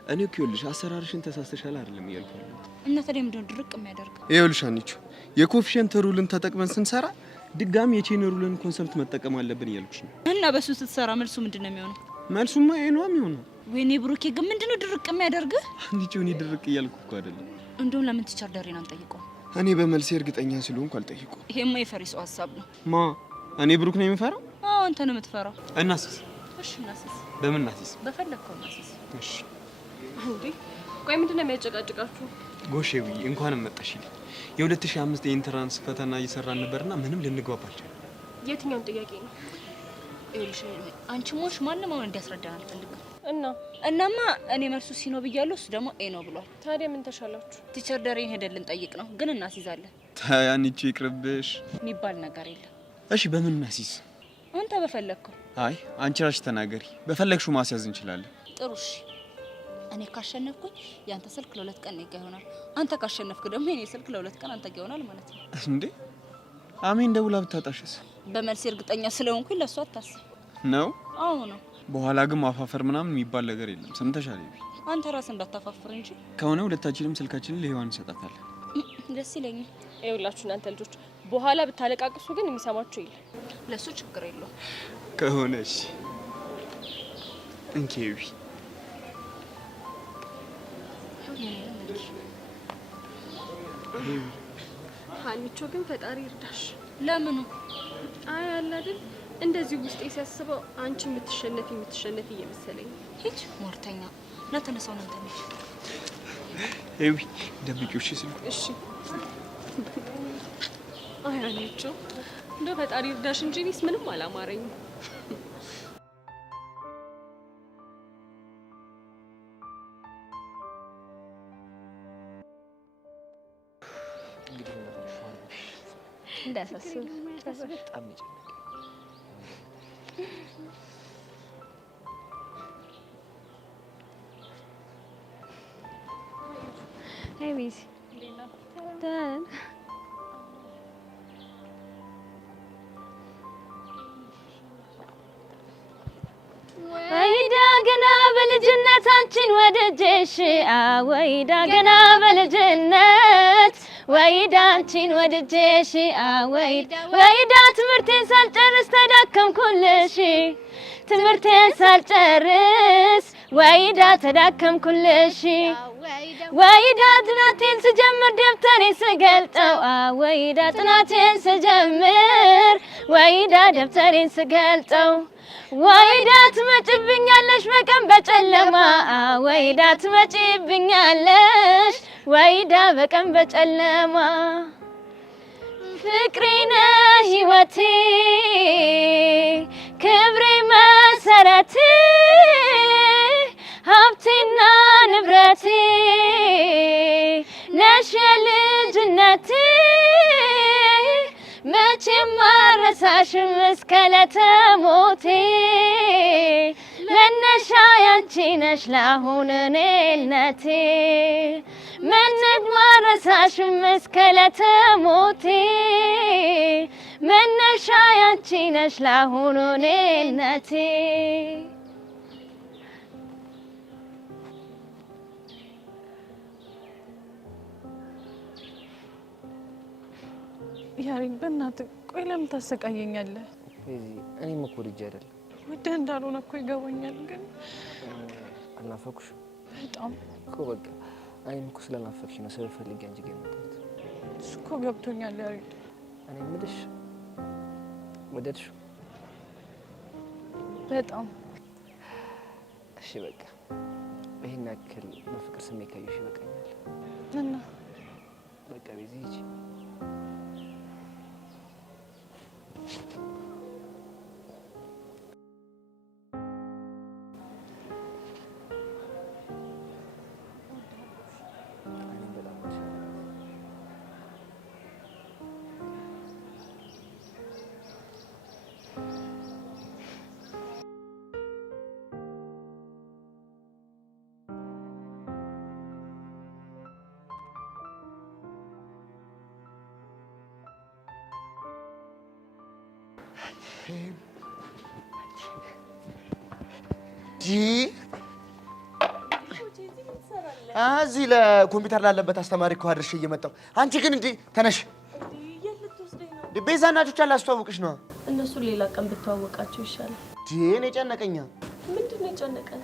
እኔ እኮ ይኸውልሽ አሰራርሽን ተሳስተሻል አይደለም እያልኩ ያለሁት። እና ታዲያ ምንድን ነው ድርቅ የሚያደርገው? ይኸውልሽ አንቺ የኮኤፊሽንት ሩልን ተጠቅመን ስንሰራ ድጋሚ የቼን ሩልን ኮንሰፕት መጠቀም አለብን እያልኩሽ ነው። እና በሱ ስትሰራ መልሱ ምንድን ነው የሚሆነው? መልሱማ ይሄ ነው የሚሆነው። ወይኔ ብሩኬ ግን ምንድን ነው ድርቅ የሚያደርግህ? አንቺ እኔ ድርቅ እያልኩ እኮ አይደለም። እንደውም ለምን ቲቸር አንጠይቀው? እኔ በመልሴ እርግጠኛ ስለሆንኩ አልጠይቀው። ይሄማ የፈሪሱ ሀሳብ ነው። ማ እኔ ብሩክ ነው የምፈራው? አዎ አንተ ነው የምትፈራው። እናስስ? እሺ እናስስ። በምን እናስስ? በፈለግከው እናስስ። እሺ እንዴ ቆይ ምንድን ነው የሚያጨቃጭቃችሁ? ጎሼ ብዬ እንኳንም መጣሽልኝ። የ2005 የኢንትራንስ ፈተና እየሰራን ነበርና ምንም ልንግባባ አልቻልንም። የትኛውን ጥያቄ ነው? ይኸውልሽ አንቺ ሞሽ ማንም አሁን እንዲያስረዳን አልፈልግም። እናማ እኔ መልሱ ሲ ነው ብያለሁ፣ እሱ ደግሞ ኤ ነው ብሏል። ታዲያ ምን ተሻላችሁ? ቲቸር ደሬን ሄደን ልንጠይቅ ነው፣ ግን እናስይዛለን። ታያንቺ ይቅርብሽ የሚባል ነገር የለም። እሺ በምን እናስይዝ? አንተ በፈለግከው። አይ አንቺ ራስሽ ተናገሪ። በፈለግሽው ማስያዝ እንችላለን። ጥሩ እሺ። እኔ ካሸነፍኩኝ ያንተ ስልክ ለ2 ቀን እኔ ጋ ይሆናል። አንተ ካሸነፍክ ደግሞ የኔ ስልክ ለ2 ቀን አንተ ጋ ይሆናል ማለት ነው። እንዴ አሜን ደውላ ብታጣሽስ? በመልስ እርግጠኛ ስለሆንኩኝ ለሷ አታስብ ነው። አዎ ነው። በኋላ ግን ማፋፈር ምናምን የሚባል ነገር የለም። ሰምተሻል? አንተ ራስህ እንዳታፋፍር እንጂ። ከሆነ ሁለታችንም ስልካችንን ለሔዋን እንሰጣታለን። ደስ ይለኛል። ይኸውላችሁ እናንተ ልጆች በኋላ ብታለቃቅሱ ግን የሚሰማችሁ የለም። ለሱ ችግር የለውም ከሆነ እሺ እንኬዊ ሀኒቾ ግን ፈጣሪ ይርዳሽ። ለምኑ? አይ አለ አይደል እንደዚህ ውስጤ ሲያስበው አንቺ የምትሸነፊ እየመሰለኝ። ሂጅ ሞርተኛ ለተነሳው ነው እንትን ልጅ ኤዊ ደብቂው እሺ ስልኩ እሺ። አይ ሀኒቾ እንደው ፈጣሪ ይርዳሽ እንጂ እኔስ ምንም አላማረኝም። እንዳሳስብ በጣም ይጨነቅ። አይ ቢዚ ደን ወይዳ ገና በልጅነት አንቺን ወደጀሽ ወይዳ ገና በልጅነት ወይዳ አንቺን ወደጀሽ ወይዳ ትምህርቴን ሳልጨርስ ተዳከምኩልሽ ትምህርቴን ሳልጨርስ ወይዳ ተዳከምኩልሽ ወይዳ ጥናቴን ስጀምር ደብተሬን ስገልጠው ወይዳ ጥናቴን ስጀምር ወይዳ ደብተሬን ስገልጠው ወይዳ ትመጭብኛለሽ በቀን በጨለማ ወይዳ ትመጭብኛለሽ ወይዳ በቀን በጨለማ ፍቅሬ ነሽ ሕይወቴ ክብሬ መሰረቴ ሀብቴና ንብረቴ ነሽ የልጅነቴ መቼም አልረሳሽም እስከ ዕለተ ሞቴ መነሻ ያንቺ ነሽ ለአሁን እኔነቴ መቼም አልረሳሽም እስከ ዕለተ ሞቴ መነሻ ያንቺ ነሽ ለአሁን እኔነቴ ያሬን በእናትህ ቆይ ለምን ታሰቃየኛለህ? እኔም እኮ ልጅ አይደለም ወደህ እንዳልሆነ እኮ ይገባኛል፣ ግን አልናፈኩሽ? በጣም እኮ በቃ እኔም እኮ ስለናፈቅሽ ነው ስለፈልግ አንቺ ጋር የመጣሁት። እሱ እኮ ገብቶኛል ያሬን። እኔ የምልሽ ወደድሽው? በጣም እሺ በቃ ይሄን ያክል በፍቅር ስሜት ካየሽ ይበቃኛል። እና በቃ ቤዛ ሂጂ። እዚህ ለኮምፒውተር ላለበት አስተማሪ እኮ አድርሼ እየመጣሁ አንቺ ግን እንዴ ተነሽ። ቤዛ እናቶች አላስተዋውቅሽ ነው። እነሱ ሌላ ቀን ብትዋወቃቸው ይሻላል። እኔ ጨነቀኛ። ምንድን ነው የጨነቀን?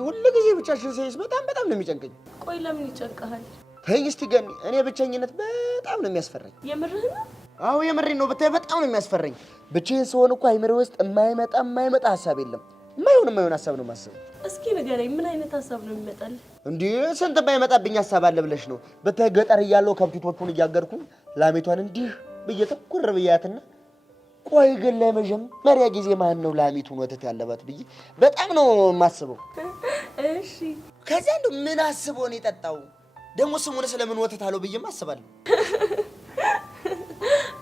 ሁሉ ጊዜ ብቻሽን ሳይሽ በጣም ነው የሚጨንቀኝ። ቆይ ለምን ይጨንቀሃል? ተይኝ እስቲ ገኒ፣ እኔ ብቸኝነት በጣም ነው የሚያስፈራኝ። የምርህ ነው? አዎ የምሬን ነው። ብታይ በጣም ነው የሚያስፈራኝ። ብቻዬን ስሆን እኮ አይምሬ ውስጥ የማይመጣ ሀሳብ የለም። የማይሆን ሀሳብ ነው የማስበው። እስኪ ንገረኝ፣ ምን አይነት ሀሳብ ነው የሚመጣልህ? እንዴ ስንት የማይመጣብኝ ሀሳብ አለ ብለሽ ነው? ብታይ ገጠር እያለሁ ከብቶቹን እያገርኩኝ ላሜቷን እንዲህ ብዬ ተኩር ብያትና ቆይ ግን ለመጀመሪያ ጊዜ ማን ነው ላሚቱን ወተት ያለባት ብዬ በጣም ነው የማስበው። እሺ ከዚያ እንደው ምን አስቦ ነው የጠጣው ደግሞ ስሙን ስለምን ወተት አለው ብዬ አስባለሁ።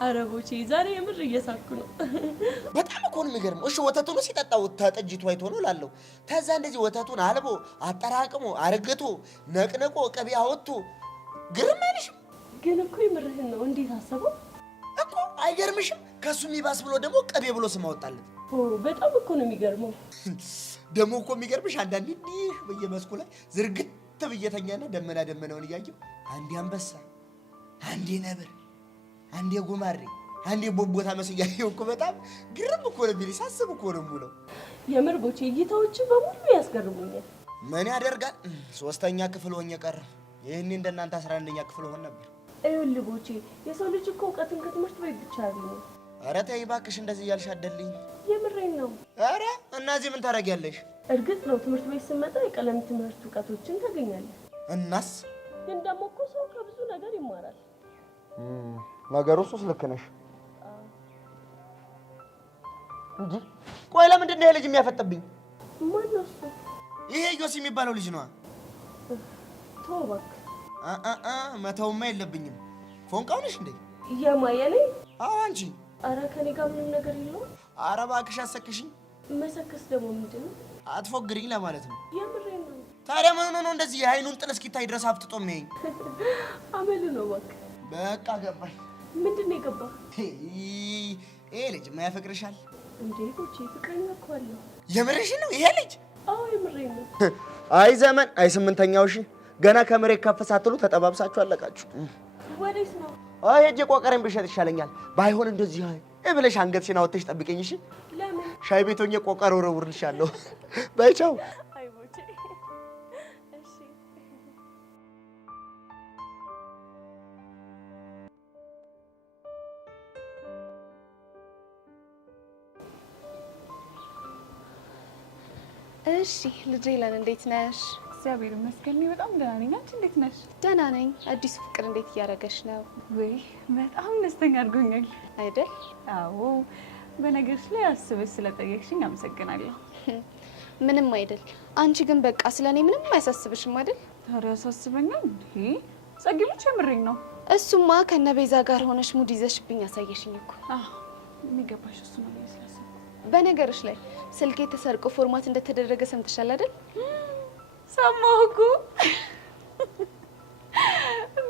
አረቦቼ ዛሬ የምር እየሳኩ ነው። በጣም እኮ ነው የሚገርመው። እሺ ወተቱን ሲጠጣው ተጠጅቱ አይቶ ነው ላለው ተዛ እንደዚህ ወተቱን አልቦ አጠራቅሞ አርግቶ ነቅነቆ ቅቤ አወጥቶ ግርም አይልሽም? ግን እኮ የምርህን ነው። እንዴት አሰበው እኮ አይገርምሽም? ከሱ የሚባስ ብሎ ደግሞ ቅቤ ብሎ ስም አወጣለት። በጣም እኮ ነው የሚገርመው። ደግሞ እኮ የሚገርምሽ አንዳንዴ እንዲህ በየመስኩ ላይ ዝርግት ብየተኛና ደመናውን እያየሁ አንዴ አንበሳ፣ አንዴ ነብር፣ አንዴ ጉማሬ፣ አንዴ ቦቦታ መስያየው እኮ በጣም ግርም እኮ ነው የሚልሽ። ሳስብ እኮ ነው የምውለው። የምር ቦቼ እይታዎች በሙሉ ያስገርሙኛል። ምን ያደርጋል 3ኛ ክፍል ሆኜ ቀረ። ይሄኔ እንደናንተ 11ኛ ክፍል ሆነ ነበር። ይኸውልህ ቦቼ የሰው ልጅ እኮ እውቀትን ከትምህርት ቤት ብቻ ያገኛል። ኧረ ተይ እባክሽ እንደዚህ እያልሽ አደልኝ። የምሬን ነው። ኧረ እና እዚህ ምን ታደርጊያለሽ? እርግጥ ነው ትምህርት ቤት ስመጣ የቀለም ትምህርት እውቀቶችን ታገኛለህ። እናስ ግን ደግሞ እኮ ሰው ከብዙ ነገር ይማራል። ነገሩ እሱስ ልክ ነሽ እንጂ ቆይ ለምንድን ነው ይሄ ልጅ የሚያፈጥብኝ? ማነው እሱ? ይሄ ዮሲ የሚባለው ልጅ ነው። ተው እባክህ። መተውማ የለብኝም። ፎንቃው ነሽ እንዴ? የማየኔ? አዎ አንቺ። ኧረ ከኔ ጋር ምንም ነገር የለውም። ኧረ እባክሽ አሰክሽኝ። መሰከስ ደግሞ ምንድን ነው? አትፎግሪኝ ለማለት ነው። የምሬን ነው። ታዲያ ምን ሆኖ ነው እንደዚህ የአይኑን ጥል እስኪታይ ድረስ አፍጥጦ የሚያየኝ? አመል ነው እባክህ። በቃ ገባኝ። ምንድን ነው የገባህ? ይሄ ልጅ ያፈቅርሻል እንዴ? ቦቼ ፍቅረኛ እኮ አለው። የምርሽ ነው ይሄ ልጅ? አዎ የምሬን ነው። አይ ዘመን፣ አይ 8ኛው ሺህ ገና ከመሬት ከፍ ሳትሉ ተጠባብሳችሁ አለቃችሁ። ወዴት ነው? አይ ሂጅ ቆቀሬን ብሸጥ ይሻለኛል። ባይሆን እንደዚህ ብለሽ አንገትሽን አውጥተሽ ጠብቀኝ እሺ? ለምን? ሻይ ቤት ሆኜ ቆቀር ወረውርልሻለሁ። በይ ቻው። አይ ቦቼ እሺ። እሺ ልጄ ለን እንዴት ነሽ? እግዚአብሔር ይመስገን በጣም ደህና ነኝ። አንቺ እንዴት ነሽ? ደህና ነኝ። አዲሱ ፍቅር እንዴት እያደረገሽ ነው? ወይ በጣም ደስተኛ አድርጎኛል አይደል? አዎ። በነገርሽ ላይ አስበሽ ስለጠየቅሽኝ አመሰግናለሁ። ምንም አይደል። አንቺ ግን በቃ ስለኔ ምንም አያሳስብሽም አይደል? ታዲያ ያሳስበኛል እንዴ? ጸጊ ብቻ የምሬን ነው። እሱማ ከነ ቤዛ ጋር ሆነሽ ሙድ ይዘሽብኝ አሳየሽኝ እኮ። የሚገባሽ እሱ ነው ያስላሰ። በነገርሽ ላይ ስልኬ ተሰርቆ ፎርማት እንደተደረገ ሰምተሻል አይደል? ሰማሁ እኮ።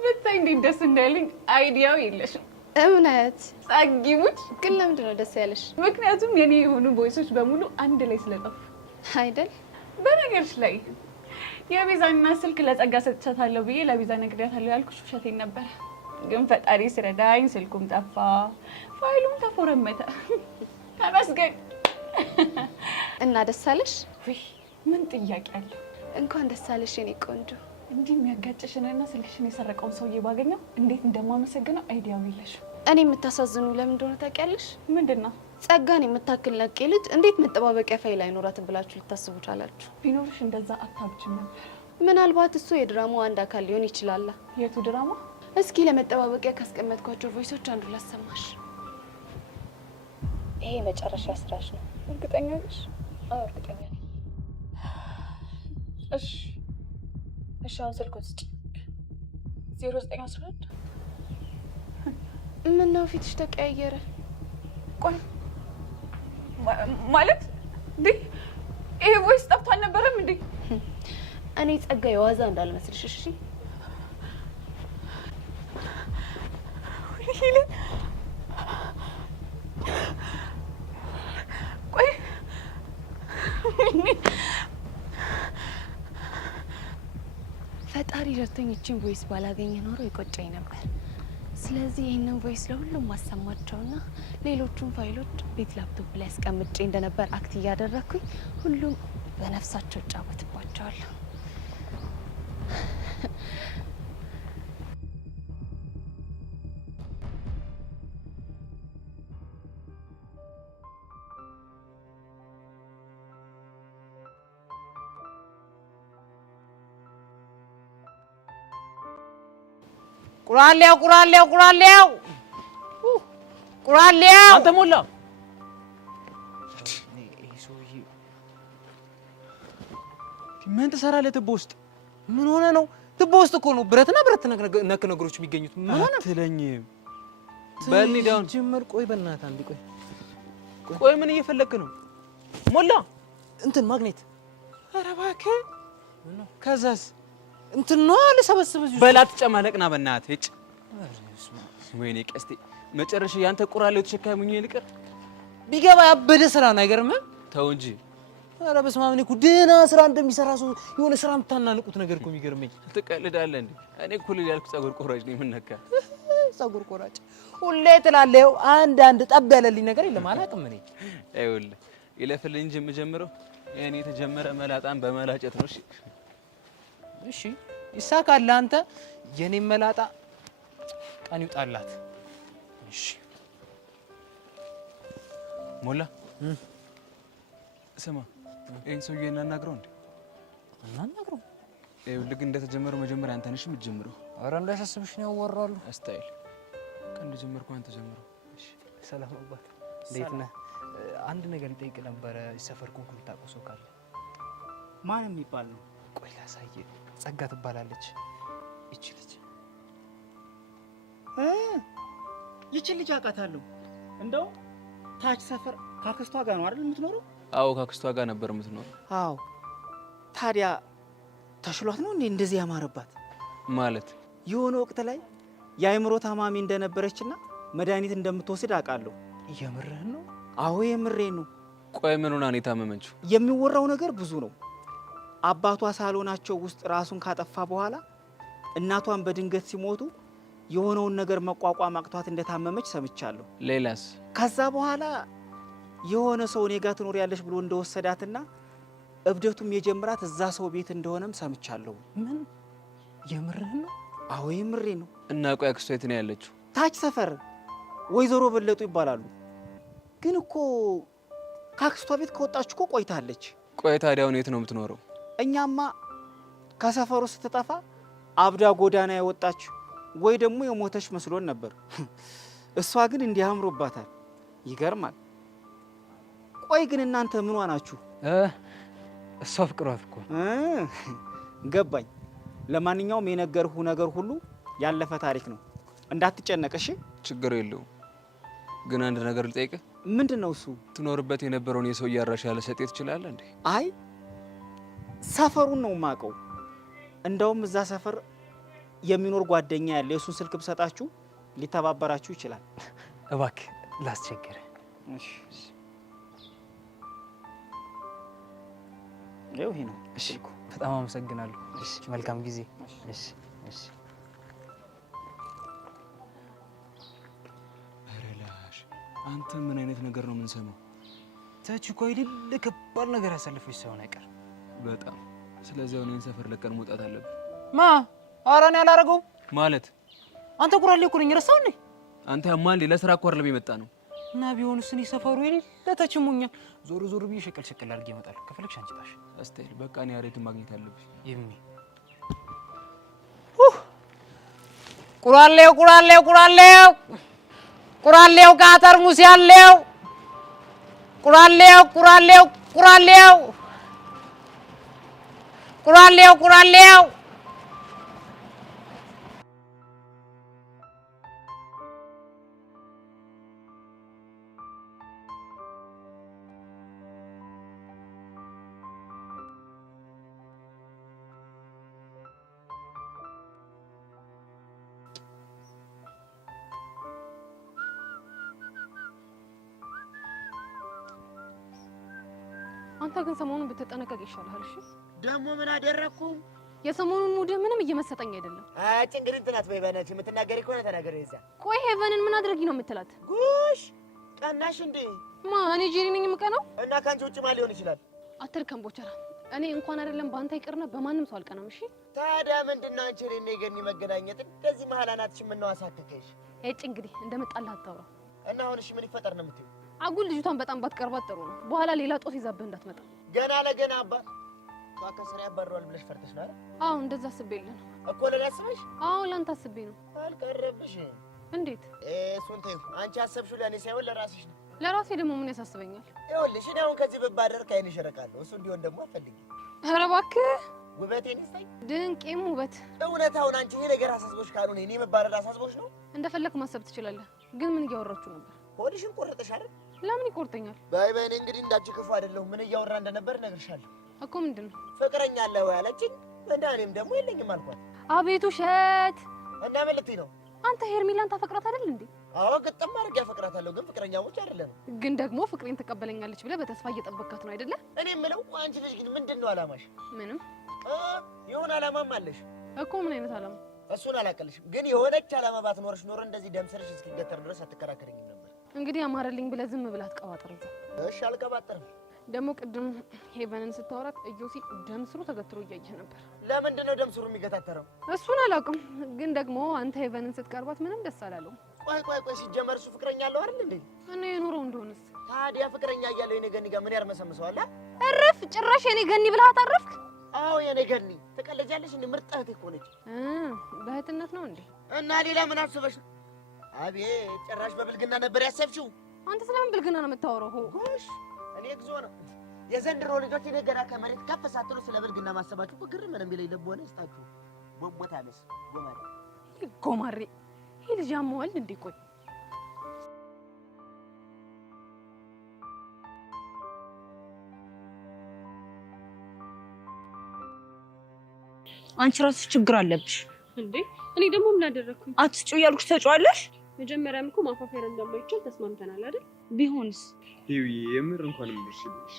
ብታይ እንዴት ደስ እንዳለኝ። አይዲያው የለሽም እውነት ጸጊሙች። ግን ለምንድን ነው ደስ ያለሽ? ምክንያቱም የኔ የሆኑ ቦይሶች በሙሉ አንድ ላይ ስለጠፉ አይደል? በነገርሽ ላይ የቤዛና ስልክ ለጸጋ ሰጥቻታለሁ ብዬ ለቤዛ ነግሬያታለሁ ያልኩሽ ውሸቴን ነበር። ግን ፈጣሪ ሲረዳኝ ስልኩም ጠፋ፣ ፋይሉም ተፎረመተ። ተመስገን። እና ደስ አለሽ? ምን ጥያቄ አለ? እንኳን ደስ አለሽ የኔ ቆንጆ። እንዲህ የሚያጋጭሽንና ስልክሽን የሰረቀውን ሰውዬ ባገኘው እንዴት እንደማመሰግነው አይዲያው የለሽም። እኔ የምታሳዝኑ ለምን እንደሆነ ታውቂያለሽ? ምንድን ነው? ጸጋን የምታክል ነቄ ልጅ እንዴት መጠባበቂያ ፋይል አይኖራትም ብላችሁ ልታስቡ ቻላችሁ? ቢኖርሽ እንደዛ አታብችም ነበር። ምናልባት እሱ የድራማው አንድ አካል ሊሆን ይችላል። የቱ ድራማ? እስኪ ለመጠባበቂያ ካስቀመጥኳቸው ቮይሶች አንዱ ላሰማሽ። ይሄ መጨረሻ ስራሽ ነው። እርግጠኛ ነሽ? አዎ እርግጠኛ ነኝ። እሺ አሁን ስልኩን ስጪ። 0911 ምን ነው ፊትሽ ተቀያየረ? ቆይ ማለት እንዴ ይሄ ቮይስ ጠፍቶ አልነበረም እንዴ? እኔ ጸጋ የዋዛ እንዳልመስልሽ እሺ? ቆይ ፈጣሪ ረድቶኝ እቺን ቮይስ ባላገኘ ኖሮ ይቆጨኝ ነበር። ስለዚህ ይህንን ቮይስ ለሁሉም ማሰማቸውና ሌሎቹን ፋይሎች ቤት ላፕቶፕ ላይ አስቀምጬ እንደነበር አክት እያደረኩኝ ሁሉም በነፍሳቸው እጫወትባቸዋለሁ። ቁራሌው አንተ ሞላ ምን ትሰራለህ ትቦ ውስጥ? ምን ሆነ ነው? ትቦ ውስጥ እኮ ነው ብረትና ብረት ነክ ነገሮች የሚገኙት። ምን ሆነ አትለኝም? በል ዳውን ጀመር። ቆይ በእናትህ አንዴ ቆይ ምን እየፈለክ ነው? ሞላ እንትን ማግኔት። ኧረ እባክህ ከዛስ እንትን ነው አልሰበስብ እዚህ በላት ጨማለቅና በእናትህ እጭ። ወይኔ ቀስቴ መጨረሻ ያንተ ቁራሌው ተሸካሙኝ ይልቀር ቢገባ ያበደ ስራ ነው። አይገርምም? ተው እንጂ። ኧረ በስመ አብ። እኔ እኮ ደህና ስራ እንደሚሰራ ሰው የሆነ ስራ የምታናንቁት ነገር እኮ የሚገርመኝ። ትቀልዳለህ እንዴ? እኔ እኮ ልል ያልኩት ፀጉር ቆራጭ ነኝ። ምን ነካ? ፀጉር ቆራጭ ሁሌ ትላለህ። አንድ ጠብ ያለልኝ ነገር የለም። አላውቅም እኔ። ይኸውልህ ይለፍልኝ እንጂ የምጀምረው የኔ የተጀመረ መላጣን በመላጨት ነው። እሺ ይሳካል። አንተ የኔን መላጣ ቀን ይውጣላት። እሺ ሞላ ስማ፣ ይሄን ሰውዬ እናናግረው እንዴ? እናናግረው? ይኸውልህ ግን እንደተጀመረው መጀመሪያ አንተ ነሽ የምትጀምረው። ኧረ እንዳያሳስብሽ ነው ያወራሉ። ስታይል ቀን ጀመርኩ አንተ ጀምረው። እሺ ሰላም አባት፣ እንዴት ነህ? አንድ ነገር ልጠይቅ ነበረ። ሰፈር ኮንኩ የምታውቀው ሰው ካለ? ማን የሚባል ነው? ቆይ ላሳየህ። ጸጋ ትባላለች ይቺ ልጅ። ይቺ ልጅ አውቃታለሁ። እንደው ታች ሰፈር ካክስቷ ጋር ነው አይደል የምትኖረው? አዎ ካክስቷ ጋር ነበር የምትኖረው። አዎ። ታዲያ ተሽሏት ነው እንዴ እንደዚህ ያማረባት? ማለት የሆነ ወቅት ላይ የአእምሮ ታማሚ እንደነበረችና መድኃኒት እንደምትወስድ አውቃለሁ። የምርህን ነው? አዎ የምሬን ነው። ቆይ ምን ሆና ነው የታመመችው? የሚወራው ነገር ብዙ ነው። አባቷ ሳሎናቸው ውስጥ ራሱን ካጠፋ በኋላ እናቷን በድንገት ሲሞቱ የሆነውን ነገር መቋቋም አቅቷት እንደታመመች ሰምቻለሁ። ሌላስ? ከዛ በኋላ የሆነ ሰው እኔ ጋር ትኖሪያለሽ ብሎ እንደወሰዳትና እብደቱም የጀመራት እዛ ሰው ቤት እንደሆነም ሰምቻለሁ። ምን? የምርህን ነው? አዎ የምሬን ነው። እና ቆይ አክስቷ የት ነው ያለችው? ታች ሰፈር ወይዘሮ በለጡ ይባላሉ። ግን እኮ ካክስቷ ቤት ከወጣች እኮ ቆይታለች። ቆይ ታዲያ የት ነው የምትኖረው? እኛማ ከሰፈሩ ስትጠፋ አብዳ ጎዳና የወጣች ወይ ደግሞ የሞተች መስሎን ነበር። እሷ ግን እንዲህ አምሮባታል። ይገርማል። ቆይ ግን እናንተ ምኗ ናችሁ? እሷ ፍቅሯት እኮ ገባኝ። ለማንኛውም የነገርሁ ነገር ሁሉ ያለፈ ታሪክ ነው፣ እንዳትጨነቅ እሺ? ችግር የለውም። ግን አንድ ነገር ልጠይቅህ። ምንድን ነው እሱ? ትኖርበት የነበረውን የሰው እያራሽ ያለ ሰጤ ትችላለህ እንዴ? አይ ሰፈሩን ነው የማውቀው። እንደውም እዛ ሰፈር የሚኖር ጓደኛ ያለ፣ የእሱን ስልክ ብሰጣችሁ ሊተባበራችሁ ይችላል። እባክህ ላስቸግር። እሺ ይሄ ነው። እሺ በጣም አመሰግናለሁ። እሺ መልካም ጊዜ። እሺ እሺ። አረላሽ አንተ ምን አይነት ነገር ነው የምንሰማው? ታች እኮ አይደል ከባድ ነገር ያሳልፈች ሳይሆን አይቀር በጣም። ስለዚህ እኔን ሰፈር ለቀን መውጣት አለብን። ማ ኧረ እኔ አላደርገውም። ማለት አንተ ቁራሌ እኮ ነኝ። ረሳው እንዴ? አንተ ማን ለስራ እኮ አይደለም የመጣ ነው። እና ቢሆንስ እኔ ሰፈሩ የሌለ ተችሞኛል። ዞር ዞር ብዬ ሸቀል ሸቀል አድርጌ እመጣለሁ። ከፈለግሽ አንቺ ታሽ አስቴር በቃ እኔ ያሬድን ማግኘት አለብኝ። ይሚ ቁራሌው ቁራሌው ቁራሌው ቁራሌው ከጠርሙስ ያለው ቁራሌው ቁራሌው ቁራሌው ቁራሌው ቁራሌው አንተ ግን ሰሞኑን ብትጠነቀቅ ይሻልሃል። እሺ ደግሞ ምን አደረኩ? የሰሞኑን ሙድ ምንም እየመሰጠኝ አይደለም። አጭ እንግዲህ እንትናት ወይ በእናትሽ የምትናገሪ ከሆነ ተናገሪ። እዛ ቆይ ሄቨንን ምን አድርጊ ነው የምትላት? ጉሽ ቀናሽ እንዴ? እኔ ጄሪ ነኝ የምቀናው? እና ካንቺ ውጭ ማን ሊሆን ይችላል? አትርከም ቦቸራ። እኔ እንኳን አይደለም በአንተ ይቅርና በማንም ሰው አልቀናም። እሺ ታዲያ ምንድነው አንቺ እኔና የገኒ መገናኘት እንደዚህ መሀል አናትሽ ምን ነው አሳከከሽ? እጭ እንግዲህ እንደመጣልህ አታውራ። እና አሁን እሺ ምን ይፈጠር ነው የምትይው? አጉል ልጅቷን በጣም ባትቀርባት ጥሩ ነው። በኋላ ሌላ ጦስ ይዛብህ እንዳትመጣ። ገና ለገና አባት ከስራ ያባረዋል ብለሽ ፈርተሽ ነው አይደል? አዎ እንደዛ አስቤልህ ነው እኮ። ለኔ አስበሽ? አዎ ላንተ አስቤ ነው። አልቀረብሽ። እንዴት? እሱን ተይው። አንቺ አሰብሽው ለኔ ሳይሆን ለራስሽ ነው። ለራሴ ደግሞ ምን ያሳስበኛል? ይኸውልሽ እኔ አሁን ከዚህ ብባረር ከዓይንሽ እርቃለሁ። እሱ እንዲሆን ደግሞ አልፈልግም። ኧረ እባክህ ውበቴን ይስጠኝ። ድንቄም ውበት። እውነታውን አንቺ ይሄ ነገር አሳስቦሽ ካልሆነ እኔ መባረር አሳስቦሽ ነው? እንደፈለክ ማሰብ ትችላለህ። ግን ምን እያወራችሁ ነበር? ሆድሽን ቆረጠሽ አይደል? ለምን ይቆርጠኛል? ባይ ባይ። እኔ እንግዲህ እንዳንቺ ክፉ አይደለሁም። ምን እያወራ እንደነበር እነግርሻለሁ እኮ። ምንድን ነው? ፍቅረኛ አለው ያለችኝ እና እኔም ደግሞ የለኝም አልኳት። አቤት ውሸት! እና ምን ልትይ ነው? አንተ ሄርሜላን ታፈቅራት አይደል እንዴ? አዎ ግጥም አድርጌ አፈቅራታለሁ፣ ግን ፍቅረኛሞች አይደለም። ግን ደግሞ ፍቅሬን ትቀበለኛለች ብለህ በተስፋ እየጠበካት ነው አይደለ? እኔ የምለው አንቺ ልጅ ግን ምንድነው አላማሽ? ምንም። የሆነ አላማም አለሽ እኮ። ምን አይነት አላማ? እሱን አላቀልሽም። ግን የሆነች አላማ ባትኖርሽ ኖሮ እንደዚህ ደምሰርሽ እስኪገተር ድረስ አትከራከረኝም ነበር። እንግዲህ አማረልኝ ብለህ ዝም ብለህ አትቀባጥር። እሺ አልቀባጥርም። ደግሞ ቅድም ሄቨንን ስታወራት እዮሲ ደምስሩ ተገትሮ እያየህ ነበር። ለምንድን ነው ደምስሩ የሚገታተረው? እሱን አላውቅም። ግን ደግሞ አንተ ሄቨንን ስትቀርባት ምንም ደስ አላለውም። ቆይ ሲጀመር እሱ ፍቅረኛ አለው አይደል እንዴ? እኔ የኖረው እንደሆነስ ታዲያ ፍቅረኛ እያለው የኔ ገኒ ጋር ምን ያርመሰምሰዋል? እረፍ! ጭራሽ የኔ ገኒ ብለህ አታረፍክ? አዎ የኔ ገኒ ትቀለጃለሽ እንዴ? ምርጥ እህቴ እኮ ነች። በእህትነት ነው እንዴ? እና ሌላ ምን አስበሽ ነው? አቤት ጭራሽ በብልግና ነበር ያሰብሽው። አንተ ስለምን ብልግና ነው የምታወራው? ጎሽ እኔ እግዚኦ ነው የዘንድሮ ልጆች ነገራ ከመሬት ከፍ ሳትሉ ስለ ብልግና ማሰባችሁ እኮ ግርም ነው የሚለኝ። ልቦና ይስጣችሁ። ቦቦታለስ ጎማሬ ይሄ ልጅ ያመዋል እንዴ? ቆይ አንቺ ራስሽ ችግር አለብሽ እንዴ? እኔ ደግሞ ምን አደረኩኝ? አትጩ ያልኩሽ ተጫዋለሽ። መጀመሪያም እኮ ማፋፈር እንደማይቻል ተስማምተናል አይደል? ቢሆንስ ይውዬ የምር እንኳን ምርሽልሽ።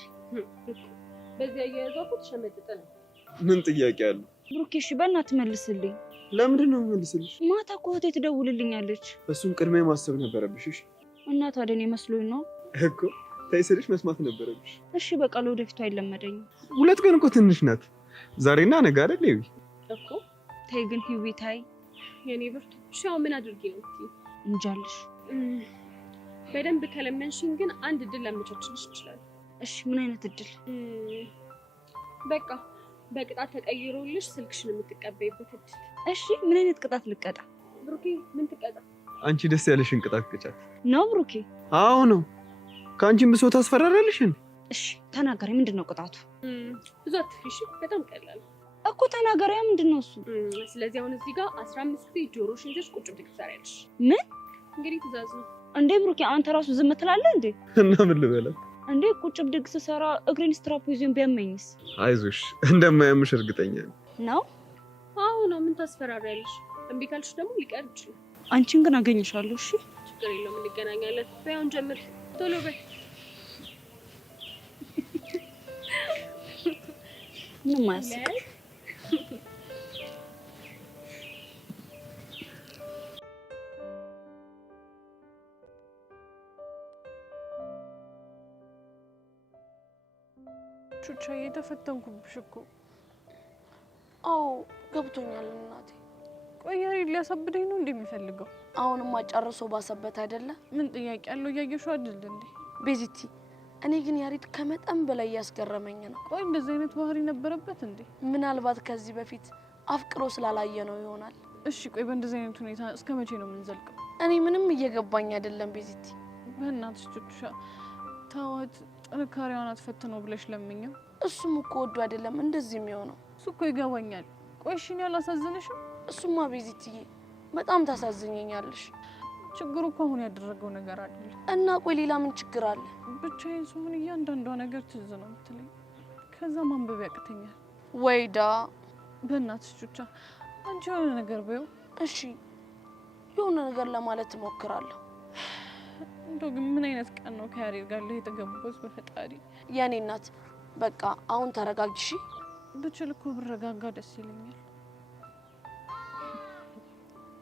በዚህ አያያዟ እኮ ተሸመጥጠ ነው። ምን ጥያቄ አለ? ብሩኬ እሺ በእናትህ መልስልኝ። ለምንድን ነው መልስልሽ? ማታ እኮ እህቴ ትደውልልኛለች። እሱን ቅድሚያ ማሰብ ነበረብሽ። እሺ እና ታዲያ እኔ መስሎኝ ነው እኮ ተይ ስልሽ መስማት ነበረብሽ። እሺ በቃ ለወደፊቱ አይለመደኝም። ሁለት ቀን እኮ ትንሽ ናት። ዛሬና ነገ አይደል ይዊ እኮ። ተይ ግን ሂዊ ታይ የኔ ብርቱ። እሺ አሁን ምን አድርጌ ነው እትዬ? እንጃልሽ። በደንብ ከለመንሽኝ ግን አንድ እድል ላመቻችልሽ ይችላል። እሺ ምን አይነት እድል? በቃ በቅጣት ተቀይሮልሽ ስልክሽን የምትቀበይበት እድል። እሺ ምን አይነት ቅጣት ልቀጣ? ብሩኬ ምን ትቀጣ? አንቺ ደስ ያለሽን ቅጣት ቅጫት ነው ብሩኬ? አዎ ነው። ከአንቺም ብሶ ታስፈራራለሽን? እሺ ተናገሪ፣ ምንድነው ቅጣቱ? ብዙ አትፍሪ። በጣም ቀላል እኮ ተናገሪያ። ምንድነው እሱ? ስለዚህ አሁን እዚህ ጋር 15 ጊዜ ጆሮሽን ይዘሽ ቁጭ ብድግ ትሰሪያለሽ። ምን? እንግዲህ ትእዛዝ ነው እንዴ ብሩኬ? አንተ ራሱ ዝም ትላለህ እንዴ? እና ምን ልበላት እንዴ? ቁጭ ብድግ ስሰራ እግሬን ስትራፕ ይዞኝ ቢያመኝስ? አይዞሽ እንደማያምሽ እርግጠኛ ነው። አዎ ነው። ምን ታስፈራሪያለሽ? እምቢ ካልሽ ደግሞ ሊቀር ይችላል። አንቺን ግን አገኝሻለሁ። እሺ ችግር የለውም፣ እንገናኛለን። በይ አሁን ጀምር፣ ቶሎ በይ። ምንም አያስቅ። ቹቻ እየተፈተንኩብሽ እኮ። አዎ ገብቶኛል እናቴ። ቆይ ያሬድ ሊያሳብደኝ ነው እንደሚፈልገው? አሁንማ ጨርሶ ባሰበት አይደለ? ምን ጥያቄ አለው? እያየሽው አይደል እንዴ? ቤዚቲ እኔ ግን ያሬድ ከመጠን በላይ ያስገረመኝ ነው። ቆይ እንደዚህ አይነት ባህሪ ነበረበት እንዴ? ምናልባት ከዚህ በፊት አፍቅሮ ስላላየ ነው ይሆናል። እሺ ቆይ በእንደዚህ አይነት ሁኔታ እስከ መቼ ነው የምንዘልቀው? እኔ ምንም እየገባኝ አይደለም ቤዚቲ። በእናትሽ ቹቹሻ ተዋት፣ ጥንካሬዋን አትፈትነው ብለሽ ለምኝም። እሱም እኮ ወዶ አይደለም እንደዚህ የሚሆነው። እሱ እኮ ይገባኛል። ቆይ እሺ እኔ አላሳዝንሽም? እሱማ ቤዚትዬ በጣም ታሳዝኘኛለሽ። ችግሩ እኮ አሁን ያደረገው ነገር አይደለም። እና ቆይ ሌላ ምን ችግር አለ? ብቻዬን ስሆን እያንዳንዷ ነገር ትዝ ነው የምትለኝ። ከዛ ማንበብ ያቅተኛል። ወይዳ በእናትሽ ቹቻ አንቺ የሆነ ነገር በይው። እሺ የሆነ ነገር ለማለት እሞክራለሁ። እንደው ግን ምን አይነት ቀን ነው ከያሬድ ጋር የተገቡት? በፈጣሪ የኔ እናት በቃ አሁን ተረጋግሺ። ብችል እኮ ብረጋጋ ደስ ይለኛል።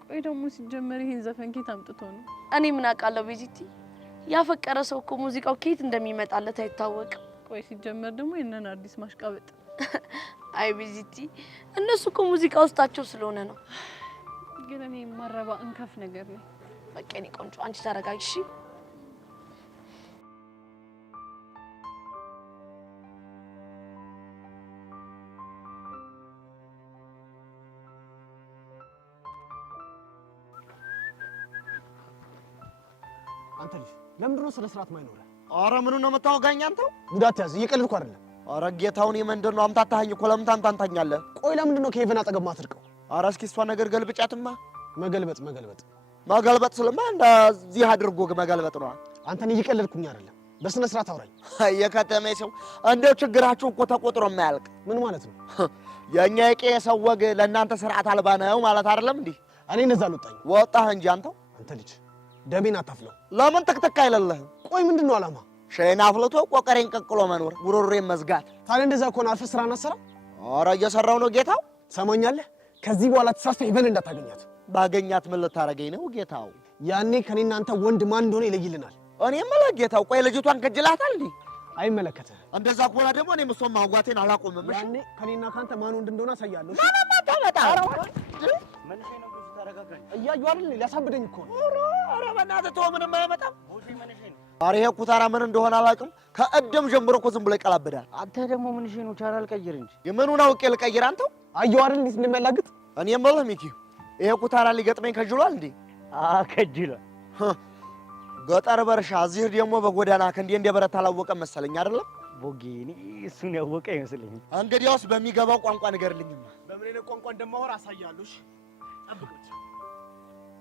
ቆይ ደግሞ ሲጀመር ይሄን ዘፈን ኬት አምጥቶ ነው? እኔ ምን አውቃለሁ ቤዚቲ። ያፈቀረ ሰው እኮ ሙዚቃው ኬት እንደሚመጣለት አይታወቅም። ቆይ ሲጀመር ደግሞ የነን አዲስ ማሽቃበጥ። አይ ቤዚቲ እነሱ እኮ ሙዚቃ ውስጣቸው ስለሆነ ነው። ግን እኔ ማረባ እንከፍ ነገር ነው። በቃ እኔ ቆንጆ አንቺ ተረጋግሺ። አንተ ልጅ ለምንድን ነው ስነ ስርዓት ማይኖርህ? ኧረ ምኑን ነው የምታወጋኝ አንተው? ጉዳት ያዝ። እየቀለድኩ አይደለም። ኧረ ጌታውን የመንደር ነው አምታታኸኝ እኮ። ለምን ታንታኛለህ? ቆይ ለምንድን ነው ከሄቨን አጠገብ ማትርቀው? ኧረ እስኪ እሷ ነገር ገልብጫትማ። መገልበጥ ስለማ እንደዚህ አድርጎ መገልበጥ ነው። አንተን እየቀለድኩኝ አይደለም። በስነ ስርዓት አውራኝ። የከተሜ ሰው እንደው ችግራችሁ እኮ ተቆጥሮ የማያልቅ። ምን ማለት ነው? የኛ የቄ ሰው ወግ ለእናንተ ስርዓት አልባ ነው ማለት አይደለም እንዴ? እኔ እንደዛ አልወጣኝ። ወጣህ እንጂ አንተው። አንተ ልጅ ደሜን አታፍለው። ለምን ትክትክ አይለልህ? ቆይ ምንድነው አላማ? ሸይን አፍልቶ ቆቀሬን ቀቅሎ መኖር፣ ጉሮሮዬን መዝጋት። ታዲያ እንደዛ ከሆነ አልፈህ ስራና ስራ። ኧረ እየሰራው ነው ጌታው። ሰማኛለህ? ከዚህ በኋላ ተሳስተህ ሄቨን እንዳታገኛት። ባገኛት ምን ልታረገኝ ነው ጌታው? ያኔ ከኔና አንተ ወንድ ማን እንደሆነ ይለይልናል። እኔ የምልህ ጌታው፣ ቆይ ልጅቷን ከጅላታል እንዴ? አይመለከትህም። እንደዛ ከሆነ ደግሞ እኔም እሷን ማውጋቴን አላቆምም። እሺ ያኔ ከኔና ካንተ ማን ወንድ እንደሆነ አሳያለሁ። ማማ ታመጣ መንሽ ነው ብዙ ተረጋጋኝ። እያዩ አይደል? ሊያሳብደኝ እኮ ነው። ኧረ በእናትህ ተው፣ ምንም አይመጣም። ኧረ ይሄ ኩታራ ምን እንደሆነ አላውቅም። ከእድም ጀምሮ እኮ ዝም ብሎ ይቀላብዳል። አንተ ደግሞ ምንሽ ነው? ቻናል ቀይር እንጂ። የምኑን አውቄ ልቀይር? አንተው አየሁ አይደል እንዴት እንደሚያላግጥ። እኔ የምልህ ሚኪ፣ ይሄ ኩታራ ሊገጥመኝ ከጅሏል እንዴ? ከጅሏል። ገጠር በርሻ፣ እዚህ ደግሞ በጎዳና ከእንዴ እንደ በረት አላወቀም መሰለኝ አይደለም? ቦጌኒ እሱን ያወቀ አይመስለኝም። እንግዲያውስ በሚገባው ቋንቋ ንገርልኝማ። በምን አይነት ቋንቋ እንደማወራ አሳያለሁ። እሺ ጠብቁት።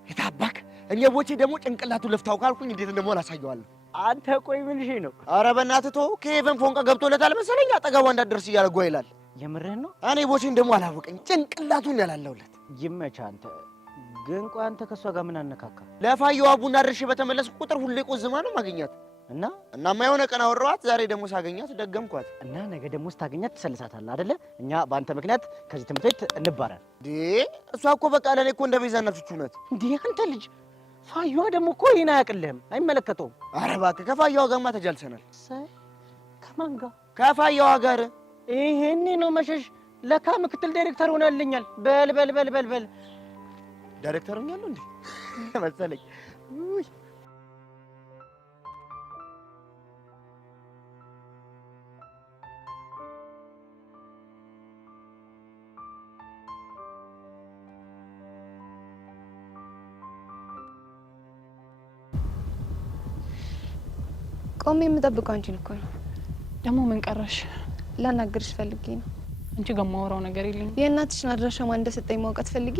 የታባክ እኔ ቦቼ ደግሞ ጭንቅላቱ ልፍታው ካልኩኝ እንዴት እንደምሆን አሳየዋለሁ። አንተ ቆይ ምንሽ ነው? ኧረ በእናትህ ተው። ከሄቨን ፎንቃ ገብቶለታል መሰለኝ። አጠገቧ እንዳትደርስ እያለ ጓ ይላል። የምርህን ነው? እኔ ቦቼን ደግሞ አላወቀኝ። ጭንቅላቱን ያላለውለት። ይመችህ አንተ። ግን ቆይ አንተ ከሷ ጋር ምን አነካካ? ለፋየዋ ቡና ድርሼ በተመለስኩ ቁጥር ሁሌ ቆዝማ ነው ማግኛት እናማ የሆነ ቀን አወራኋት። ዛሬ ደግሞ ሳገኛት ደገምኳት። እና ነገ ደግሞ ስታገኛት ትሰልሳታለህ አይደለ? እኛ በአንተ ምክንያት ከዚህ ትምህርት ቤት እንባረር። እሷ እኮ በቃ ለእኔ እኮ እንደ ቤዛነቶች እውነት። አንተ ልጅ ፋየዋ ደግሞ እኮ ይሄን አያውቅልህም፣ አይመለከተውም። ኧረ እባክህ ከፋየዋ ጋርማ ተጃልሰናል። ከማን ጋር? ከፋየዋ ጋር። ይሄኔ ነው መሸሽ። ለካ ምክትል ዳይሬክተር ሆነልኛል። በል ዳይሬክተር ሆኛለሁ እንዴ መሰለኝ። ቆሜ የምጠብቀው አንቺን እኮ ነው። ደግሞ ምን ቀረሽ? ላናግርሽ ፈልጌ ነው። አንቺ ጋር የማወራው ነገር የለኝም። የእናትሽን አድራሻ ማን እንደሰጠኝ ማውቃት ፈልጊ።